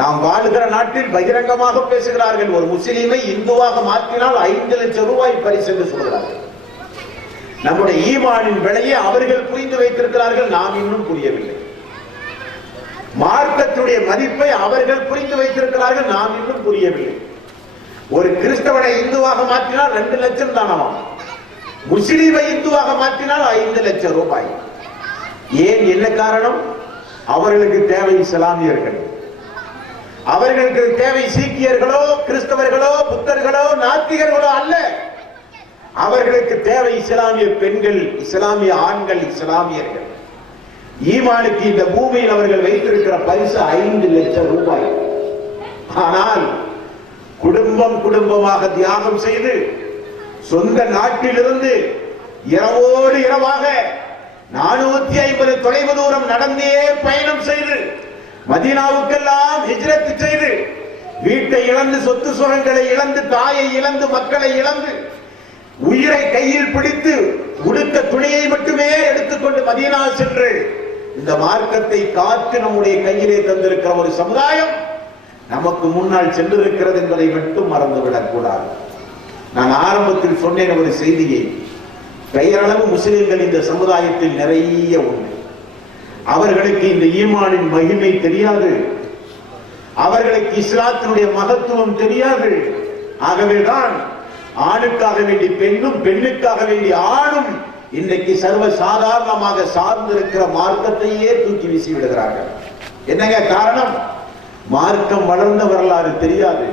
நாம் வாழ்கிற நாட்டில் பகிரங்கமாக பேசுகிறார்கள். ஒரு முஸ்லீமை இந்துவாக மாற்றினால் 5 லட்சம் ரூபாய் பரிசு என்று சொல்கிறார்கள். நம்முடைய ஈமானின் விலையை அவர்கள் புரிந்து வைத்திருக்கிறார்கள், நாம் இன்னும் புரியவில்லை. மார்க்கத்துடைய மதிப்பை அவர்கள் புரிந்து வைத்திருக்கிறார்கள், நாம் இன்னும் புரியவில்லை. ஒரு கிறிஸ்தவனை இந்துவாக மாற்றினால் 2 லட்சம் தானவாம். முஸ்லீமை இந்துவாக மாற்றினால் 5 லட்சம் ரூபாய். ஏன்? என்ன காரணம்? அவர்களுக்கு தேவை இஸ்லாமியர்கள், அவர்களுக்கு தேவை சீக்கியர்களோ கிறிஸ்தவர்களோ புத்தர்களோ நாத்திகர்களோ அல்ல. அவர்களுக்கு தேவை இஸ்லாமிய பெண்கள், இஸ்லாமிய ஆண்கள், இஸ்லாமியர்கள். ஈமானுக்கு இந்த பூமியில் அவர்கள் வைத்திருக்கிற பரிசு 5 லட்சம் ரூபாய். ஆனால் குடும்பம் குடும்பமாக தியாகம் செய்து சொந்த நாட்டிலிருந்து இரவோடு இரவாக 450 தொலைவு தூரம் நடந்தே பயணம் செய்து மதீனாவுக்கெல்லாம் ஹிஜ்ரத் செய்து வீட்டை இழந்து சொத்து சுகங்களை இழந்து தாயை இழந்து மக்களை இழந்து உயிரை கையில் பிடித்து உடுக்க துணியை மட்டுமே எடுத்துக்கொண்டு மதீனா சென்று இந்த மார்க்கத்தை காத்து நம்முடைய கையிலே தந்திருக்கிற ஒரு சமுதாயம் நமக்கு முன்னால் சென்றிருக்கிறது என்பதை மட்டும் மறந்துவிடக் கூடாது. நான் ஆரம்பத்தில் சொன்னேன் ஒரு செய்தியை. பெயரளவு முஸ்லிம்கள் இந்த சமுதாயத்தில் நிறைய உண்டு. அவர்களுக்கு இந்த ஈமானின் மகிமை தெரியாது, அவர்களுக்கு இஸ்லாத்தினுடைய மகத்துவம் தெரியாது. ஆகவேதான் ஆணுக்காக வேண்டி பெண்ணும் பெண்ணுக்காக வேண்டி ஆணும் இன்றைக்கு சர்வ சாதாரணமாக சார்ந்திருக்கிற மார்க்கத்தையே தூக்கி வீசி விடுகிறார்கள். என்னங்க காரணம்? மார்க்கம் வளர்ந்த வரலாறு தெரியாது,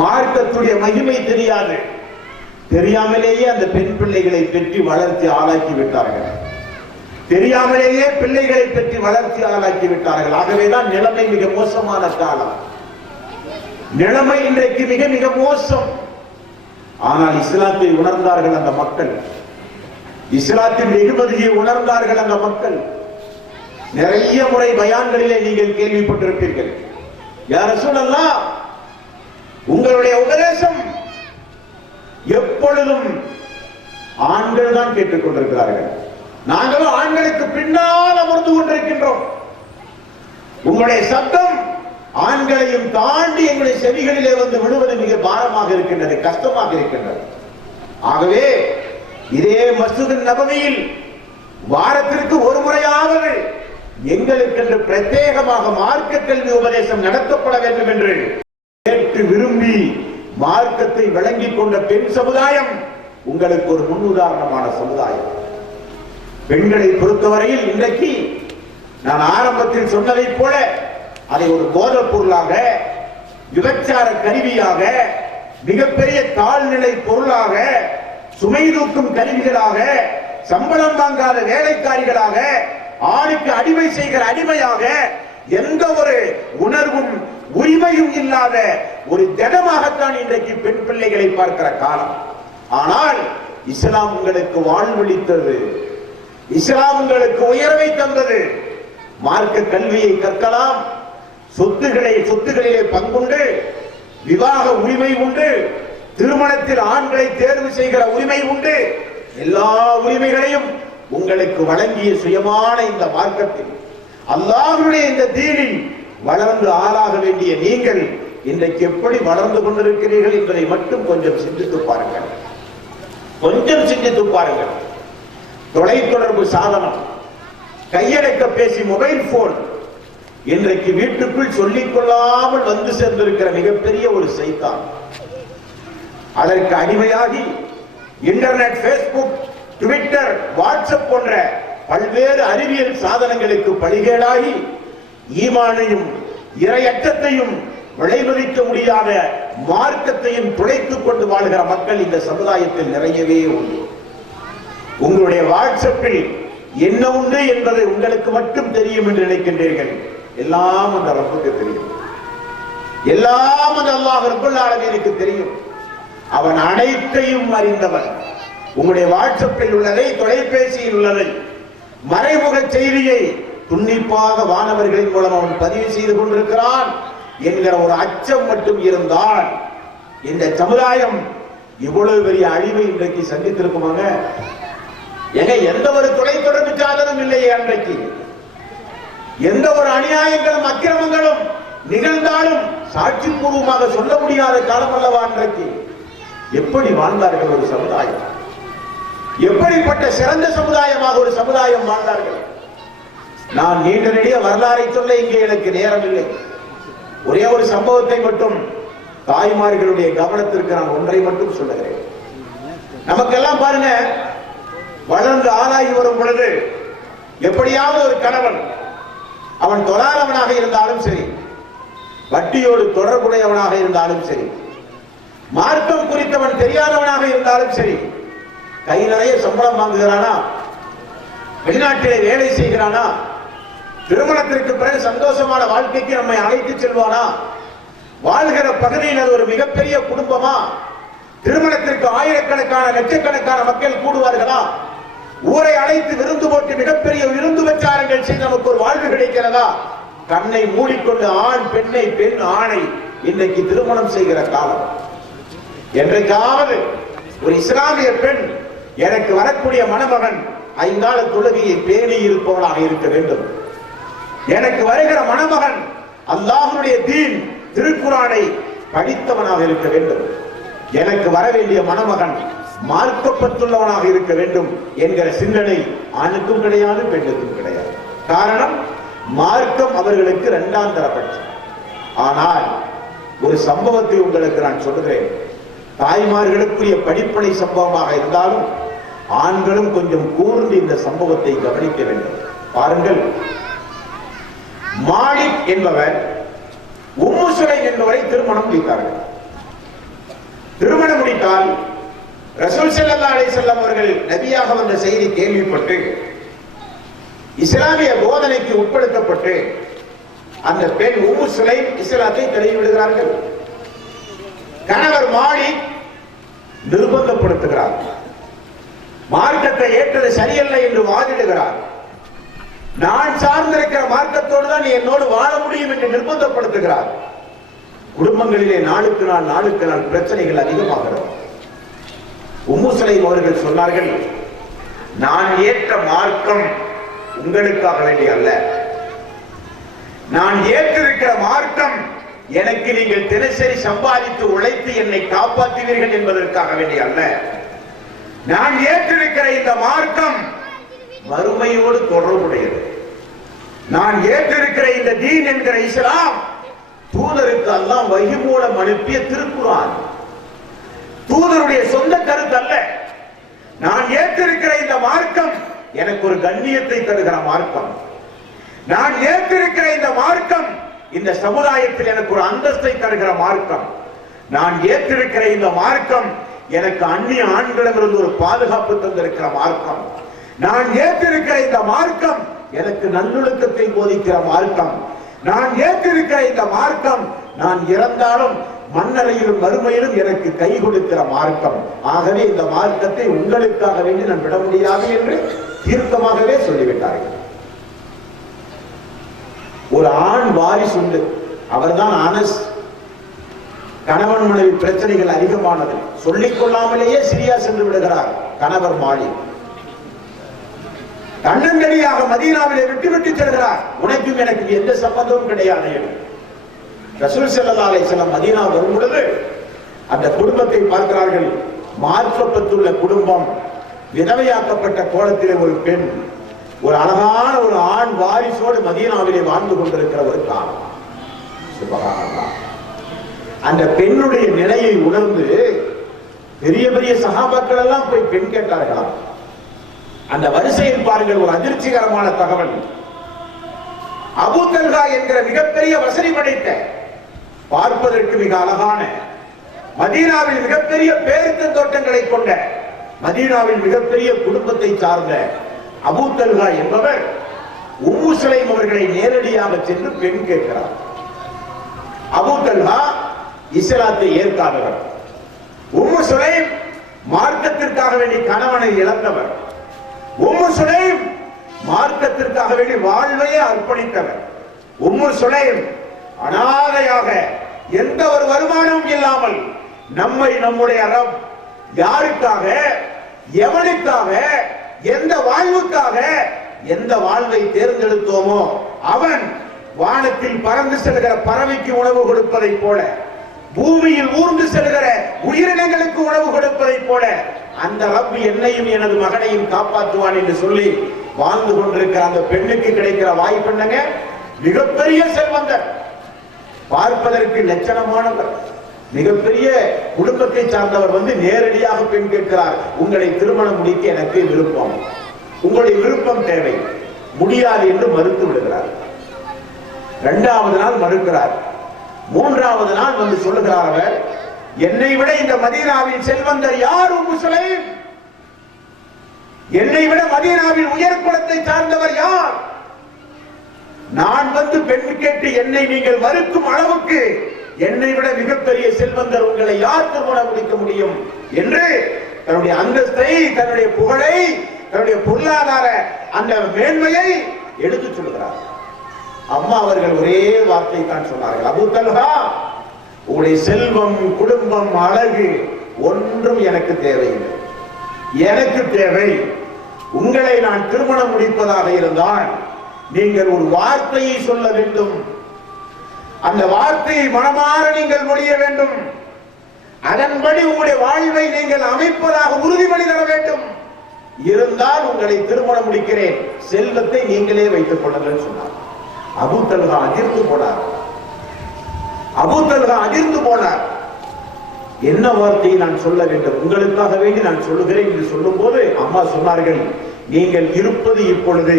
மார்க்கத்துடைய மகிமை தெரியாது. தெரியாமலேயே அந்த பெண் பிள்ளைகளை பெற்று வளர்த்தி ஆளாக்கி விட்டார்கள். தெரியாமலேயே பிள்ளைகளை பெற்று வளர்த்தி ஆளாக்கி விட்டார்கள். ஆகவேதான் நிலைமை மிக மோசமான காலம். நிலைமை இன்றைக்கு மிக மிக மோசம். ஆனால் இஸ்லாத்தை உணர்ந்தார்கள் அந்த மக்கள், இஸ்லாத்தின் வெகுமதியை உணர்ந்தார்கள் அந்த மக்கள். நிறைய முறை பயான்களிலே நீங்கள் கேள்விப்பட்டிருப்பீர்கள், யா ரசூலல்லாஹ் உங்களுடைய உபதேசம் எப்பொழுதும் ஆண்கள் தான் கேட்டுக் கொண்டிருக்கிறார்கள், நாங்களும் ஆண்களுக்கு பின்னால் அமர்ந்து கொண்டிருக்கின்றோம். உங்களுடைய சத்தம் ஆண்களையும் தாண்டி எங்களுடைய செவிகளிலே வந்து விடுவது மிக பாரமாக இருக்கின்றது, கஷ்டமாக இருக்கின்றது. ஆகவே இதே மஸ்ஜித் நபவியில் வாரத்திற்கு ஒரு முறையாவது எங்களுக்கென்று பிரத்யேகமாக மார்க்க கல்வி உபதேசம் நடத்தப்பட வேண்டும் என்று கேட்டு விரும்பி மார்க்கத்தை விளங்கிக் கொண்ட பெண் சமுதாயம் உங்களுக்கு ஒரு முன்னுதாரணமான சமுதாயம். பெண்களை பொறுத்தவரையில் இன்றைக்கு நான் ஆரம்பத்தில் சொன்னதைப் போல அதை ஒரு போதைப் பொருளாக, விபச்சார கருவியாக, மிகப்பெரிய தாழ்நிலை பொருளாக, சுமை தூக்கும் கருவிகளாக, சம்பளம் வாங்காத வேலைக்காரிகளாக, ஆணுக்கு அடிமை செய்கிற அடிமையாக, எந்த ஒரு உணர்வும் உரிமையும் இல்லாத ஒரு ஜனமாகத்தான் இன்றைக்கு பெண் பிள்ளைகளை பார்க்கிற காலம். ஆனால் இஸ்லாம் உங்களுக்கு வாழ்வளித்தது, இஸ்லாம் உங்களுக்கு உயர்வை தந்தது. மார்க்க கல்வியை கற்கலாம், சொத்துகளிலே பங்குண்டு, விவாக உரிமை உண்டு, திருமணத்தில் ஆண்களை தேர்வு செய்கிற உரிமை உண்டு. எல்லா உரிமைகளையும் உங்களுக்கு வழங்கிய சுயமான இந்த மார்க்கத்தில், அல்லாஹ்வுடைய இந்த தீனில் வளர்ந்து ஆளாக வேண்டிய நீங்கள் இன்றைக்கு எப்படி வளர்ந்து கொண்டிருக்கிறீர்கள் என்பதை மட்டும் கொஞ்சம் சிந்தித்து பாருங்கள், கொஞ்சம் சிந்தித்து பாருங்கள். தொலைத்தொடர்பு சாதனம், கையடக்க பேசி, மொபைல் போன் இன்றைக்கு வீட்டுக்குள் சொல்லிக் கொள்ளாமல் வந்து சேர்ந்திருக்கிற மிகப்பெரிய ஒரு சைத்தான். அதற்கு அடிமையாகி இன்டர்நெட், பேஸ்புக், ட்விட்டர், வாட்ஸ்அப் போன்ற பல்வேறு அறிவியல் சாதனங்களுக்கு பலிகேடாகி ஈமானையும் இறையற்றத்தையும் விளைவிக்க முடியாத மார்க்கத்தையும் துளைத்துக் கொண்டு வாழ்கிற மக்கள் இந்த சமுதாயத்தில் நிறையவே உண்டு. உங்களுடைய வாட்ஸ்அப்பில் என்ன உண்டு என்பது உங்களுக்கு மட்டும் தெரியும் என்று நினைக்கின்றீர்கள். எல்லாம் அந்த ரப்புக்கு தெரியும், எல்லாம் அந்த அல்லாஹ் ரப்புல் ஆலமீனுக்கு தெரியும். அவன் அனைத்தையும் அறிந்தவன். உங்களுடைய வாட்ஸ்அப்பில் உள்ளதை, தொலைபேசியில் உள்ளதை, மறைமுக செய்தியை துண்ணிப்பாக வானவர்களின் மூலம் அவன் பதிவு செய்து கொண்டிருக்கிறான் என்கிற ஒரு அச்சம் மட்டும் இருந்தால் இந்த சமுதாயம் இவ்வளவு பெரிய அழிவை இன்றைக்கு சந்தித்திருக்குமாங்க? எங்க எந்த ஒரு தொலைத்தொடர்பு சாதனம் இல்லையே அன்றைக்கு. எந்த ஒரு அநியாயங்களும் அக்கிரமங்களும் நிகழ்ந்தாலும் சாட்சி பூர்வமாக சொல்ல முடியாத காலம் அல்லவா அன்றைக்கு. எப்படி வாழ்ந்தார்கள் ஒரு சமுதாயம், எப்படிப்பட்ட சிறந்த சமுதாயமாக ஒரு சமுதாயம் வாழ்ந்தார்கள். நான் நீண்ட நெடிய வரலாறை சொல்ல இங்கே எனக்கு நேரம் இல்லை. ஒரே ஒரு சம்பவத்தை மட்டும் தாய்மார்களுடைய கவனத்திற்கு நான் ஒன்றை மட்டும் சொல்லுகிறேன். நமக்கெல்லாம் பாருங்க, வளர்ந்து ஆளாகி வரும் பொழுது எப்படியாவது ஒரு கணவன், அவன் தொழாதவனாக இருந்தாலும் சரி, வட்டியோடு தொடர்புடையவனாக இருந்தாலும் சரி, மார்க்கம் குறித்தவன் தெரியாதவனாக இருந்தாலும் சரி, கை நிறைய சம்பளம் வாங்குகிறானா, வெளிநாட்டிலே வேலை செய்கிறானா, திருமணத்திற்கு பிறகு சந்தோஷமான வாழ்க்கைக்கு நம்மை அழைத்து செல்வானா, வாழ்கிற பகுதியில் ஒரு மிகப்பெரிய குடும்பமா? திருமணத்திற்கு ஆயிரக்கணக்கான லட்சக்கணக்கான மக்கள் கூடுவார்களா? ஊரை அழைத்து விருந்து போட்டு மிகப்பெரிய விருந்து விசாரங்கள் செய்து நமக்கு ஒரு வாழ்வு கிடைக்கிறதா? கண்ணை மூடிக்கொண்டு ஆண் பெண்ணை, பெண் ஆணை இன்னைக்கு திருமணம் செய்கிற காலம். என்றைக்காவது ஒரு இஸ்லாமிய பெண் எனக்கு வரக்கூடிய மணமகன் ஐந்தாள தொழுகையை பேணி இருப்பவனாக இருக்க வேண்டும், எனக்கு வருகிற மணமகன் அல்லாஹ்வுடைய தீன் திருக்குர்ஆனை படித்தவனாக இருக்க வேண்டும், எனக்கு வர வேண்டிய மணமகன் மார்க்கப்பட்டுள்ளவனாக இருக்க வேண்டும் என்கிற சிந்தனை ஆணுக்கும் கிடையாது, பெண்ணுக்கும் கிடையாது. காரணம், மார்க்கம் அவர்களுக்கு இரண்டாம் தரப்பட்டது. ஆனால் ஒரு சம்பவத்தை உங்களுக்கு நான் சொல்கிறேன். தாய்மார்களுக்குரிய படிப்பனை சம்பவமாக இருந்தாலும் ஆண்களும் கொஞ்சம் கூர்ந்து இந்த சம்பவத்தை கவனிக்க வேண்டும். பாருங்கள், மாலிக் என்பவர் உம்மு சுலைம் என்பவரை திருமணம் முடித்தார்கள். திருமணம் முடித்தால் ரசூல் ஸல்லல்லாஹு அலைஹி வஸல்லம் அவர்கள் நபியாக வந்த செய்தி கேள்விப்பட்டு இஸ்லாமிய போதனைக்கு உட்படுத்தப்பட்டு அந்த பெண் உம்மு சுலைம் இஸ்லாத்தை தழுவி விடுகிறார்கள். கணவர் மாலிக் நிர்பந்தப்படுத்துகிறார், மார்க்கத்தை ஏற்றது சரியல்ல என்று வாதிடுகிறார். நான் சார்ந்திருக்கிற மார்க்கத்தோடு தான் என்னோடு வாழ முடியும் என்று நிர்பந்தப்படுத்துகிறார். குடும்பங்களிலே நாளுக்கு நாள் பிரச்சனைகள் அதிகமாகிறது. உம்மு சுலைம் அவர்கள் சொன்னார்கள், நான் ஏற்ற மார்க்கம் உங்களுக்காக வேண்டிய அல்ல, நான் ஏற்றிருக்கிற மார்க்கம் எனக்கு நீங்கள் தினசரி சம்பாதித்து உழைத்து என்னை காப்பாற்றுவீர்கள் என்பதற்காக வேண்டிய அல்ல, நான் ஏற்றிருக்கிற இந்த மார்க்கம் மறுமையோடு தொடர்புடையது. நான் ஏற்றிருக்கிற இந்த தீன் என்கிற இஸ்லாம் தூதருக்கு அல்லாஹ் வஹி மூலம் அனுப்பிய திருக்குர்ஆன், தூதருடைய சொந்த கருத்து அல்ல. நான் ஏற்றிருக்கிற இந்த மார்க்கம் எனக்கு ஒரு கண்ணியத்தை தருகிற மார்க்கம், நான் ஏற்றிருக்கிற இந்த மார்க்கம் இந்த சமுதாயத்தில் எனக்கு ஒரு அந்தஸ்தை தருகிற மார்க்கம், நான் ஏற்றிருக்கிற இந்த மார்க்கம் எனக்கு அந்நிய ஆண்களிடமிருந்து ஒரு பாதுகாப்பு தந்திருக்கிற மார்க்கம், நான் ஏற்றிருக்கிற இந்த மார்க்கம் எனக்கு நல்லொழுக்கத்தை போதிக்கிற மார்க்கம், நான் ஏற்றிருக்கிற இந்த மார்க்கம் நான் இறந்தாலும் மண்ணறையிலும் மறுமையிலும் எனக்கு கை கொடுக்கிற மார்க்கம். ஆகவே இந்த மார்க்கத்தை உங்களுக்காக வேண்டி நான் விட முடியாது என்று தீர்க்கமாகவே சொல்லிவிட்டார்கள். ஒரு ஆண் வாரிசு உண்டு, அவர்தான் அனஸ். கணவன் மனைவி பிரச்சனைகள் அதிகமானது, சொல்லிக் கொள்ளாமலேயே சிரியா சென்று விடுகிறார் கணவர் மாலிக். தன்னந்தனியாக மதீனாவிலே விட்டு செல்கிறார். உனக்கும் எனக்கு எந்த சம்பந்தமும் கிடையாது. ரசூல் ஸல்லல்லாஹு அலைஹி வஸல்லம் மதீனா வரும் பொழுது அந்த குடும்பத்தை பார்க்கிறார்கள். மார்க்கப்பட்டுள்ள குடும்பம், விதவையாக்கப்பட்ட கோலத்திலே ஒரு பெண், ஒரு அழகான ஒரு ஆண் வாரிசோடு மதீனாவிலே வாழ்ந்து கொண்டிருக்கிற ஒரு காலம். சுப்ஹானல்லாஹ். அந்த பெண்ணுடைய நிலையை உணர்ந்து பெரிய பெரிய சஹாபாக்கள் எல்லாம் போய் பெண் கேட்டார்களாம். அந்த வரிசையில் பாருங்கள், ஒரு அதிர்ச்சிகரமான தகவல். அபூ தல்ஹா என்கிற மிகப்பெரிய வசதி படைத்த, பார்ப்பதற்கு மிக அழகான, மதீனாவில் மிகப்பெரிய பேரித்த தோட்டங்களை கொண்ட, மதீனாவில் மிகப்பெரிய குடும்பத்தை சார்ந்த அபூ தல்ஹா என்பவர் உம்மு சுலைம் அவர்களை நேரடியாக சென்று பெண் கேட்கிறார். அபூ தல்ஹா இஸ்லாத்தை ஏற்காதவர், உம்மு சுலைம் மார்க்கத்திற்காக வேண்டி கணவனை இழந்தவர், உம்மு சுலைம் மார்க்கத்திற்காக வேண்டி வாழ்வையே அர்ப்பணித்தவர். உம்மு சுலைம் அனாதையாக எந்த ஒரு வருமானமும் இல்லாமல் நம்மை நம்முடைய ரப் யாருக்காக, எவனுக்காக, எந்த வாழ்வுக்காக எந்த வாழ்வை தேர்ந்தெடுத்தோமோ அவன் வானத்தில் பறந்து செல்கிற பறவைக்கு உணவு கொடுப்பதை போல, பூமியில் ஊர்ந்து செல்கிற உயிரினங்களுக்கு உணவு கொடுப்பதை போல அந்த ரப் என்னையும் எனது மகனையும் காப்பாற்றுவான் என்று சொல்லி வாழ்ந்து கொண்டிருக்கிற அந்த பெண்ணுக்கு கிடைக்கிற வாய்ப்பு என்னங்க? மிகப்பெரிய செல்வந்தர், பார்ப்பதற்கு லட்சணமானவர், மிகப்பெரிய குடும்பத்தை சார்ந்தவர் வந்து நேரடியாக பெண் கேட்கிறார். உங்களை திருமணம் முடிக்க எனக்கு விருப்பம், உங்களுடைய விருப்பம் தேவை, முடியாது என்று மறுத்து விடுகிறார். இரண்டாவது நாள் மறுக்கிறார். மூன்றாவது நாள் வந்து சொல்லுகிறார், அவர் என்னை விட இந்த மதீனாவில் செல்வந்தர் யார்? உம்மு சுலைம். என்னை விட மதீனாவில் உயர் குலத்தை சார்ந்தவர் யார்? நான் வந்து பெண் கேட்டு என்னை நீங்கள் மறுக்கும் அளவுக்கு என்னை விட மிகப்பெரிய செல்வந்தர் உங்களை யார் திருமணம் முடிக்க முடியும் என்று தன்னுடைய அந்தஸ்தை, தன்னுடைய புகழை, தன்னுடைய பொருளாதார அந்த மேன்மையை எடுத்து சொல்கிறார். அம்மா அவர்கள் ஒரே வார்த்தை தான் சொன்னார்கள், அபூ தல்ஹா, உங்களுடைய செல்வம், குடும்பம், அழகு ஒன்றும் எனக்கு தேவையில்லை. எனக்கு தேவை, உங்களை நான் திருமணம் முடிப்பதாக இருந்தால் நீங்கள் ஒரு வார்த்தையை சொல்ல வேண்டும். அந்த வார்த்தையை மனமாற நீங்கள் மொழிய வேண்டும். அதன்படி உங்களுடைய வாழ்வை நீங்கள் அமைப்பதாக உறுதிமொழி தர வேண்டும். இருந்தால் உங்களை திருமணம் முடிக்கிறேன், செல்வத்தை நீங்களே வைத்துக் கொள்ளுங்கள் சொன்னார். அபூ தல்ஹா அதிர்ந்து போனார். அபூ தல்ஹா அதிர்ந்து போனார். என்ன வார்த்தையை நான் சொல்ல வேண்டும், உங்களுக்காக வேண்டி நான் சொல்லுகிறேன் என்று சொல்லும் போது அம்மா சொன்னார்கள், நீங்கள் இருப்பது இப்பொழுது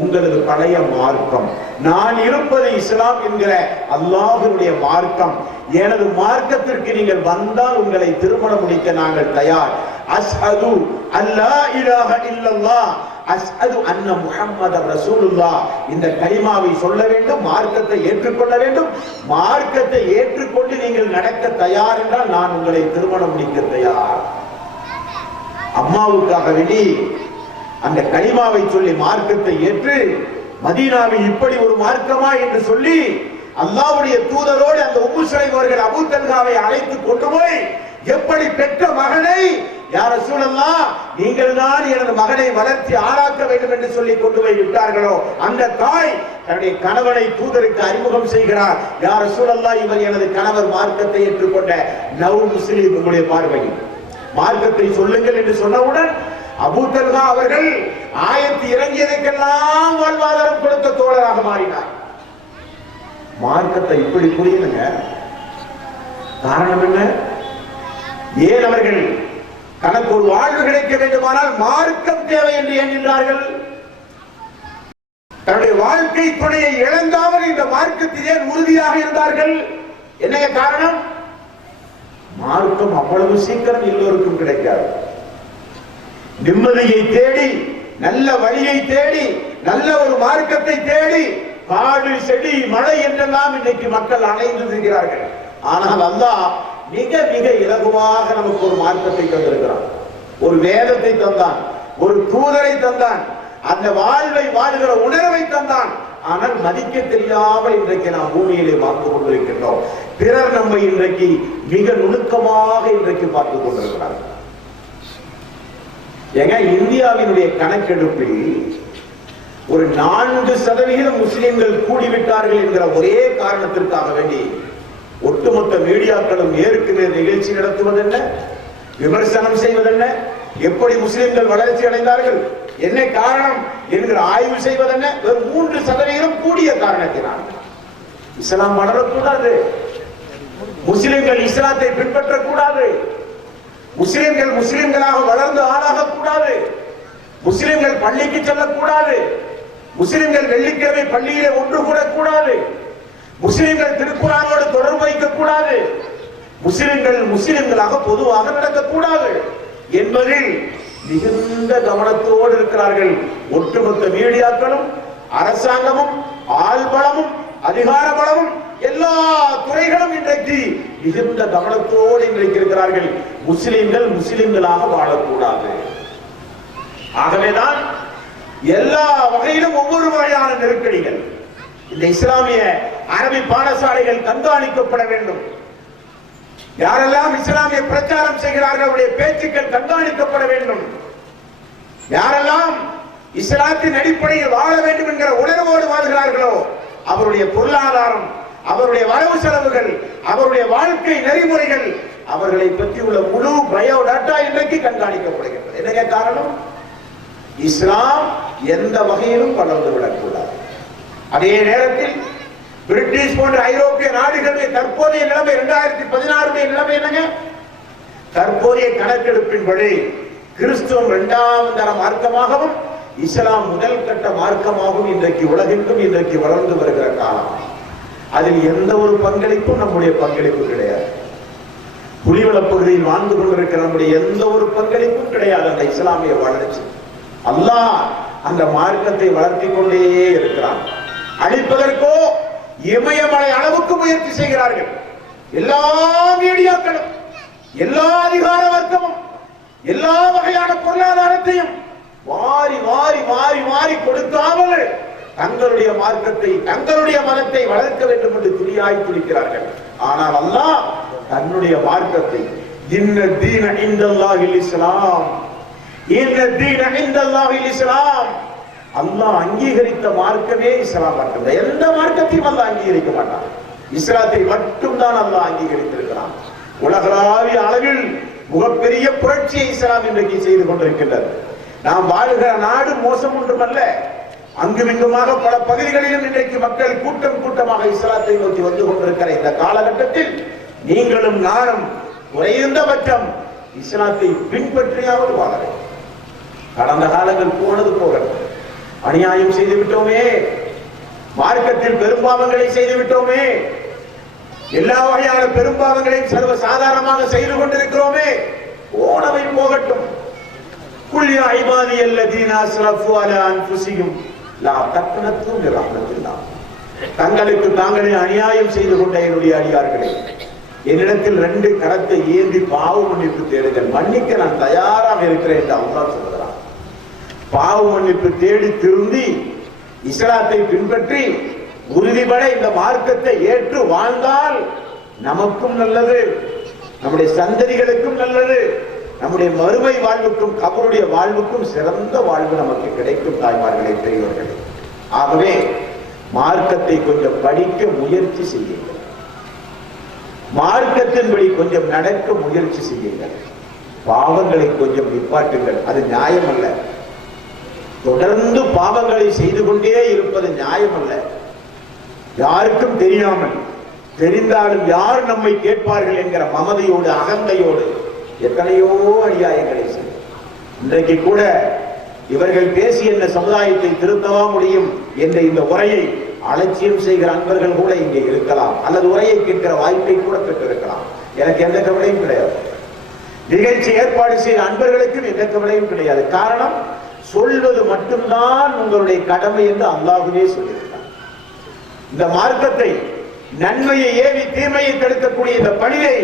உங்களது பழைய மார்க்கம், நான் இருப்பது இஸ்லாம் என்கிற அல்லாஹ்வுடைய மார்க்கம். எனது மார்க்கத்திற்கு நீங்கள் வந்தால் உங்களை திருமணம் முடிக்க நாங்கள் தயார். அஸ்ஹது அல்லா இலாஹ இல்லல்லாஹ் அஸ்ஹது அன்ன முஹம்மதர் ரசூலுல்லாஹ், இந்த கலிமாவை சொல்ல வேண்டும், மார்க்கத்தை ஏற்றுக்கொள்ள வேண்டும். மார்க்கத்தை ஏற்றுக்கொண்டு நீங்கள் நடக்க தயார் என்றால் நான் உங்களை திருமணம் முடிக்க தயார். அம்மாவுக்காக வேண்டி அந்த கலிமாவை சொல்லி மார்க்கத்தை ஏற்று மதீனாவில் இப்படி ஒரு மார்க்கமா என்று சொல்லி அல்லாஹ்வுடைய தூதரோடு அந்த உம்மு சுலைம் அவர்கள் அபூ தல்ஹாவை அழைத்து கொண்டு போய் எப்படி பெற்ற மகனை, யா ரசூலல்லாஹ், நீங்கள் தான் எனது மகனை வளர்த்தி ஆளாக்க வேண்டும் என்று சொல்லி கொண்டு போய் விட்டார்களோ, அந்த தாய் தன்னுடைய கணவனை தூதருக்கு அறிமுகம் செய்கிறார். யா ரசூலல்லாஹ், இவர் எனது கணவர், மார்க்கத்தை ஏற்றுக்கொண்ட நவ் முஸ்லிம், உங்களுடைய பார்வையில் மார்க்கத்தை சொல்லுங்கள் என்று சொன்னவுடன் அபூ தல்ஹா அவர்கள் ஆயத்து இறங்கியதற்கெல்லாம் வாழ்வாதாரம் கொடுத்த தோழராக மாறினார். மார்க்கத்தை இப்படி புரியுங்க. காரணம் என்ன? ஏன் அவர்கள் தனக்கு ஒரு வாழ்வு கிடைக்க வேண்டுமானால் மார்க்கம் தேவை என்று எண்ணினார்கள். தன்னுடைய வாழ்க்கை துணையை இழந்தாமல் இந்த மார்க்கத்திலே உறுதியாக இருந்தார்கள். என்ன காரணம்? மார்க்கம் அவ்வளவு சீக்கிரம் எல்லோருக்கும் கிடைக்காது. நிம்மதியை தேடி, நல்ல வழியை தேடி, நல்ல ஒரு மார்க்கத்தை தேடி காடு, செடி, மழை என்றெல்லாம் இன்னைக்கு மக்கள் அலைந்து திரிகிறார்கள். ஆனால் அல்லாஹ் மிக மிக இலகுவாக நமக்கு ஒரு மார்க்கத்தை தந்திருக்கிறான், ஒரு வேதத்தை தந்தான், ஒரு தூதரை தந்தான், அந்த வாழ்வை வாழ்கிற உணர்வை தந்தான். ஆனால் மதிக்க தெரியாமல் இன்றைக்கு நாம் பூமியிலே பார்த்து கொண்டிருக்கின்றோம். பிறர் நம்மை இன்றைக்கு மிக நுணுக்கமாக இன்றைக்கு பார்த்துக் கொண்டிருக்கிறார்கள். ஏங்க, இந்தியாவினுடைய கணக்கெடுப்பில் ஒரு 4% முஸ்லிம்கள் கூடிவிட்டார்கள் என்கிற ஒரே காரணத்திற்காக வேண்டி ஒட்டுமொத்த மீடியாக்களும் ஏற்கு மேல் நிகழ்ச்சி நடத்துவதென்ன, விமர்சனம் செய்வதென்ன, எப்படி முஸ்லிம்கள் வளர்ச்சி அடைந்தார்கள், என்ன காரணம் என்கிற ஆய்வு செய்வதென்ன, வெறும் 3% கூடிய காரணத்தினால். இஸ்லாம் வளரக்கூடாது, முஸ்லிம்கள் இஸ்லாத்தை பின்பற்றக்கூடாது, முஸ்லிம்கள் முஸ்லிம்களாக வளர்ந்து ஆளாக கூடாது, முஸ்லிம்கள் பள்ளிக்கு செல்லக்கூடாது, முஸ்லிம்கள் வெள்ளிக்கிழமை பள்ளியிலே ஒன்று கூடக்கூடாது, முஸ்லிம்கள் திருக்குரானோடு தொடர்பு வைக்கக்கூடாது, முஸ்லிம்கள் முஸ்லிம்களாக பொதுவாக நடக்கக்கூடாது என்பதில் மிகுந்த கவனத்தோடு இருக்கிறார்கள். ஒட்டுமொத்த மீடியாக்களும், அரசாங்கமும், ஆள்பலமும், அதிகார பலமும், எல்லா துறைகளும் இன்றைக்கு மிகுந்த கவனத்தோடு இன்றைக்கு இருக்கிறார்கள். முஸ்லிம்கள் முஸ்லிம்களாக வாழக்கூடாது. ஆகவேதான் எல்லா வகையிலும் ஒவ்வொரு வகையான நெருக்கடிகள். இந்த இஸ்லாமிய அரபி பாடசாலைகள் கண்காணிக்கப்பட வேண்டும். யாரெல்லாம் இஸ்லாமிய பிரச்சாரம் செய்கிறார்கள் அவருடைய பேச்சுக்கள் கண்காணிக்கப்பட வேண்டும். யாரெல்லாம் இஸ்லாத்தின் அடிப்படையில் வாழ வேண்டும் என்கிற உணர்வோடு வாழ்கிறார்களோ அவருடைய பொருளாதாரம், அவருடைய வரவு செலவுகள், அவருடைய வாழ்க்கை நெறிமுறைகள், அவர்களை பற்றி உள்ள முழு பயோடாட்டா இன்றைக்கு கண்காணிக்கப்படுகிறது. என்ன காரணம்? இஸ்லாம் எந்த வகையிலும் வளர்ந்து விடக்கூடாது. அதே நேரத்தில் பிரிட்டிஷ் போன்ற ஐரோப்பிய நாடுகளுடைய தற்போதைய நிலைமை 2016 நிலைமை என்னங்க? தற்போதைய கணக்கெடுப்பின்படி கிறிஸ்துவம் 2ஆம் தர மார்க்கமாகவும் இஸ்லாம் முதல் கட்ட மார்க்கமாகவும் இன்றைக்கு உலகிற்கும் இன்றைக்கு வளர்ந்து வருகிற காலம். அதில் எந்த ஒரு பங்களிப்பும் நம்முடைய பங்களிப்பு கிடையாது. புலிவளப் பகுதியில் வாழ்ந்து கொண்டிருக்கிற நம்முடைய எந்த ஒரு பங்களிப்பும் கிடையாது அந்த இஸ்லாமிய வளர்ச்சி. அல்லாஹ் அந்த மார்க்கத்தை வளர்த்தி கொண்டே இருக்கிறான். அழிப்பதற்கோ இமயமலை அளவுக்கு முயற்சி செய்கிறார்கள். எல்லா மீடியாக்களும், எல்லா அதிகார வர்க்கமும், எல்லா வகையான பொருளாதாரத்தையும் வாரி வாரி வாரி வாரி கொடுக்காமல் தங்களுடைய மார்க்கத்தை, தங்களுடைய மதத்தை வளர்க்க வேண்டும் என்று துணியாய் துடிக்கிறார்கள். ஆனால் அல்லாஹ் தன்னுடைய மார்க்கத்தை, இன்ன தீன இன்தல்லாஹில் இஸ்லாம், இன்ன தீன இன்தல்லாஹில் இஸ்லாம், அல்லாஹ் அங்கீகரித்த மார்க்கமே இஸ்லாம் மார்க்கம். எந்த மார்க்கத்தையும் அல்லாஹ் அங்கீகரிக்க மாட்டான். இஸ்லாத்தை மட்டும்தான் அல்லாஹ் அங்கீகரித்திருக்கிறான். உலகளாவிய அளவில் மிகப்பெரிய புரட்சியை இஸ்லாம் இன்றைக்கு செய்து கொண்டிருக்கின்றது. நாம் வாழ்கிற நாடு மோசம் ஒன்றுமல்ல. அங்குமிங்குமாக பல பகுதிகளிலும் இன்றைக்கு மக்கள் கூட்டம் கூட்டமாக இஸ்லாத்தை நோக்கி வந்து கொண்டிருக்கிற இந்த காலகட்டத்தில் நீங்களும் நானும் குறைந்தபட்சம் இஸ்லாத்தை பின்பற்றியாவது வாழ வேண்டும். கடந்த காலங்கள் போனது போகிறது. அநியாயம் செய்து விட்டோமே, மார்க்கத்தில் பெரும்பாவங்களை செய்து விட்டோமே, எல்லா வகையான பெரும்பாவங்களையும் சர்வ சாதாரணமாக செய்து கொண்டிருக்கிறோமே, போனவை போகட்டும். குல் யா இபாதியல்லதீன அஸ்ரஃபு அலா அன்ஃபுஸிஹிம் லா தக்னது மின் ரஹ்மத்தில்லாஹ். தங்களுக்கு தாங்களே அநியாயம் செய்து கொண்ட என்னுடைய அடியார்களே, என்னிடத்தில் 2 கரத்தை ஏந்தி பாவ மன்னிப்பு தேடுங்கள், மன்னிக்க நான் தயாராக இருக்கிறேன் என்று அல்லாஹ் சொல்கிறான். பாவ மன்னிப்பு தேடி திருந்தி இஸ்லாத்தை பின்பற்றி உறுதிபட இந்த மார்க்கத்தை ஏற்று வாழ்ந்தால் நமக்கும் நல்லது, நம்முடைய சந்ததிகளுக்கும் நல்லது, நம்முடைய மறுமை வாழ்வுக்கும் கபருடைய வாழ்வுக்கும் சிறந்த வாழ்வு நமக்கு கிடைக்கும். தாய்மார்களே, பெரியவர்களே, ஆகவே மார்க்கத்தை கொஞ்சம் படிக்க முயற்சி செய்யுங்கள், மார்க்கத்தின்படி கொஞ்சம் நடக்க முயற்சி செய்யுங்கள், பாவங்களை கொஞ்சம் நிப்பாட்டுங்கள். அது நியாயம் அல்ல. தொடர்ந்து பாவங்களை செய்து கொண்டே இருப்பது நியாயம் அல்ல. யாருக்கும் தெரியாமல், தெரிந்தாலும் யார் நம்மை கேட்பார்கள் என்கிற மமதையோடு அகந்தையோடு எத்தனையோ அநியாயங்களை செய்யும். இன்றைக்கு கூட இவர்கள் பேசி என்ன சமுதாயத்தை திருத்தவா முடியும் என்ற இந்த உரையை அலட்சியம் செய்கிற அன்பர்கள் கூட இங்கே இருக்கலாம், அல்லது உரையை கேட்கிற வாய்ப்பை கூட பெற்றிருக்கலாம். எனக்கு எந்த கவலையும் கிடையாது. நிகழ்ச்சி ஏற்பாடு செய்த அன்பர்களுக்கும் எந்த கவலையும் கிடையாது. காரணம், சொல்வது மட்டும்தான் உங்களுடைய கடமை என்று அல்லாஹ்வே சொல்லியிருக்கிறார். இந்த மார்க்கத்தை, நன்மையை ஏவி தீமையை தடுக்கக்கூடிய இந்த பணியை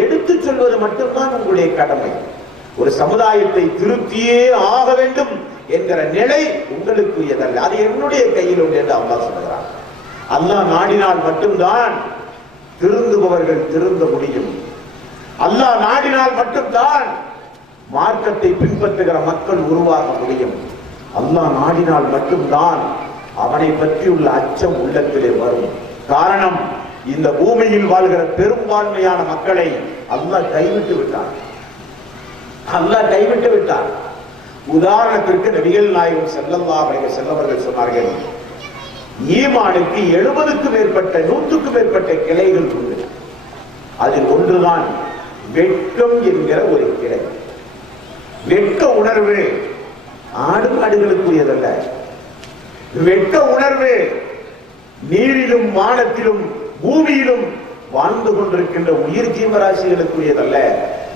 எடுத்து சொல்வது மட்டும்தான் உங்களுடைய கடமை. ஒரு சமுதாயத்தை திருத்தியே ஆக வேண்டும் என்கிற நிலை உங்களுக்கு எதல்ல, அது என்னுடைய கையில் உண்டு என்று அல்லாஹ் சொல்கிறார். அல்லாஹ் நாடினால் மட்டும்தான் திருந்துபவர்கள் திருந்த முடியும். அல்லாஹ் நாடினால் மட்டும்தான் மார்க்கத்தை பின்பற்றுகிற மக்கள் உருவாக முடியும். அல்லாஹ் நாடினால் மட்டும்தான் அவனை பற்றியுள்ள அச்சம் உள்ளத்திலே வரும். காரணம், இந்த பூமியில் வாழ்கிற பெரும்பான்மையான மக்களை அல்லாஹ் கைவிட்டு விட்டார். அல்லாஹ் கைவிட்டு விட்டார். உதாரணத்திற்கு நபிகள் நாயகம் ஸல்லல்லாஹு அலைஹி வஸல்லம் அவர்கள் சொன்னார்கள், ஈமானுக்கு 70க்கும் மேற்பட்ட 100க்கும் மேற்பட்ட கிளைகள் உண்டு. அதில் ஒன்றுதான் வெட்கம் என்கிற ஒரு கிளை. வெட்க உணர்வு ஆடு மாடுகளுக்குரியதல்ல. வெட்க உணர்வு நீரிலும் வானத்திலும் பூமியிலும் வாழ்ந்து கொண்டிருக்கின்ற உயிர் ஜீவராசிகளுக்குரியதல்ல.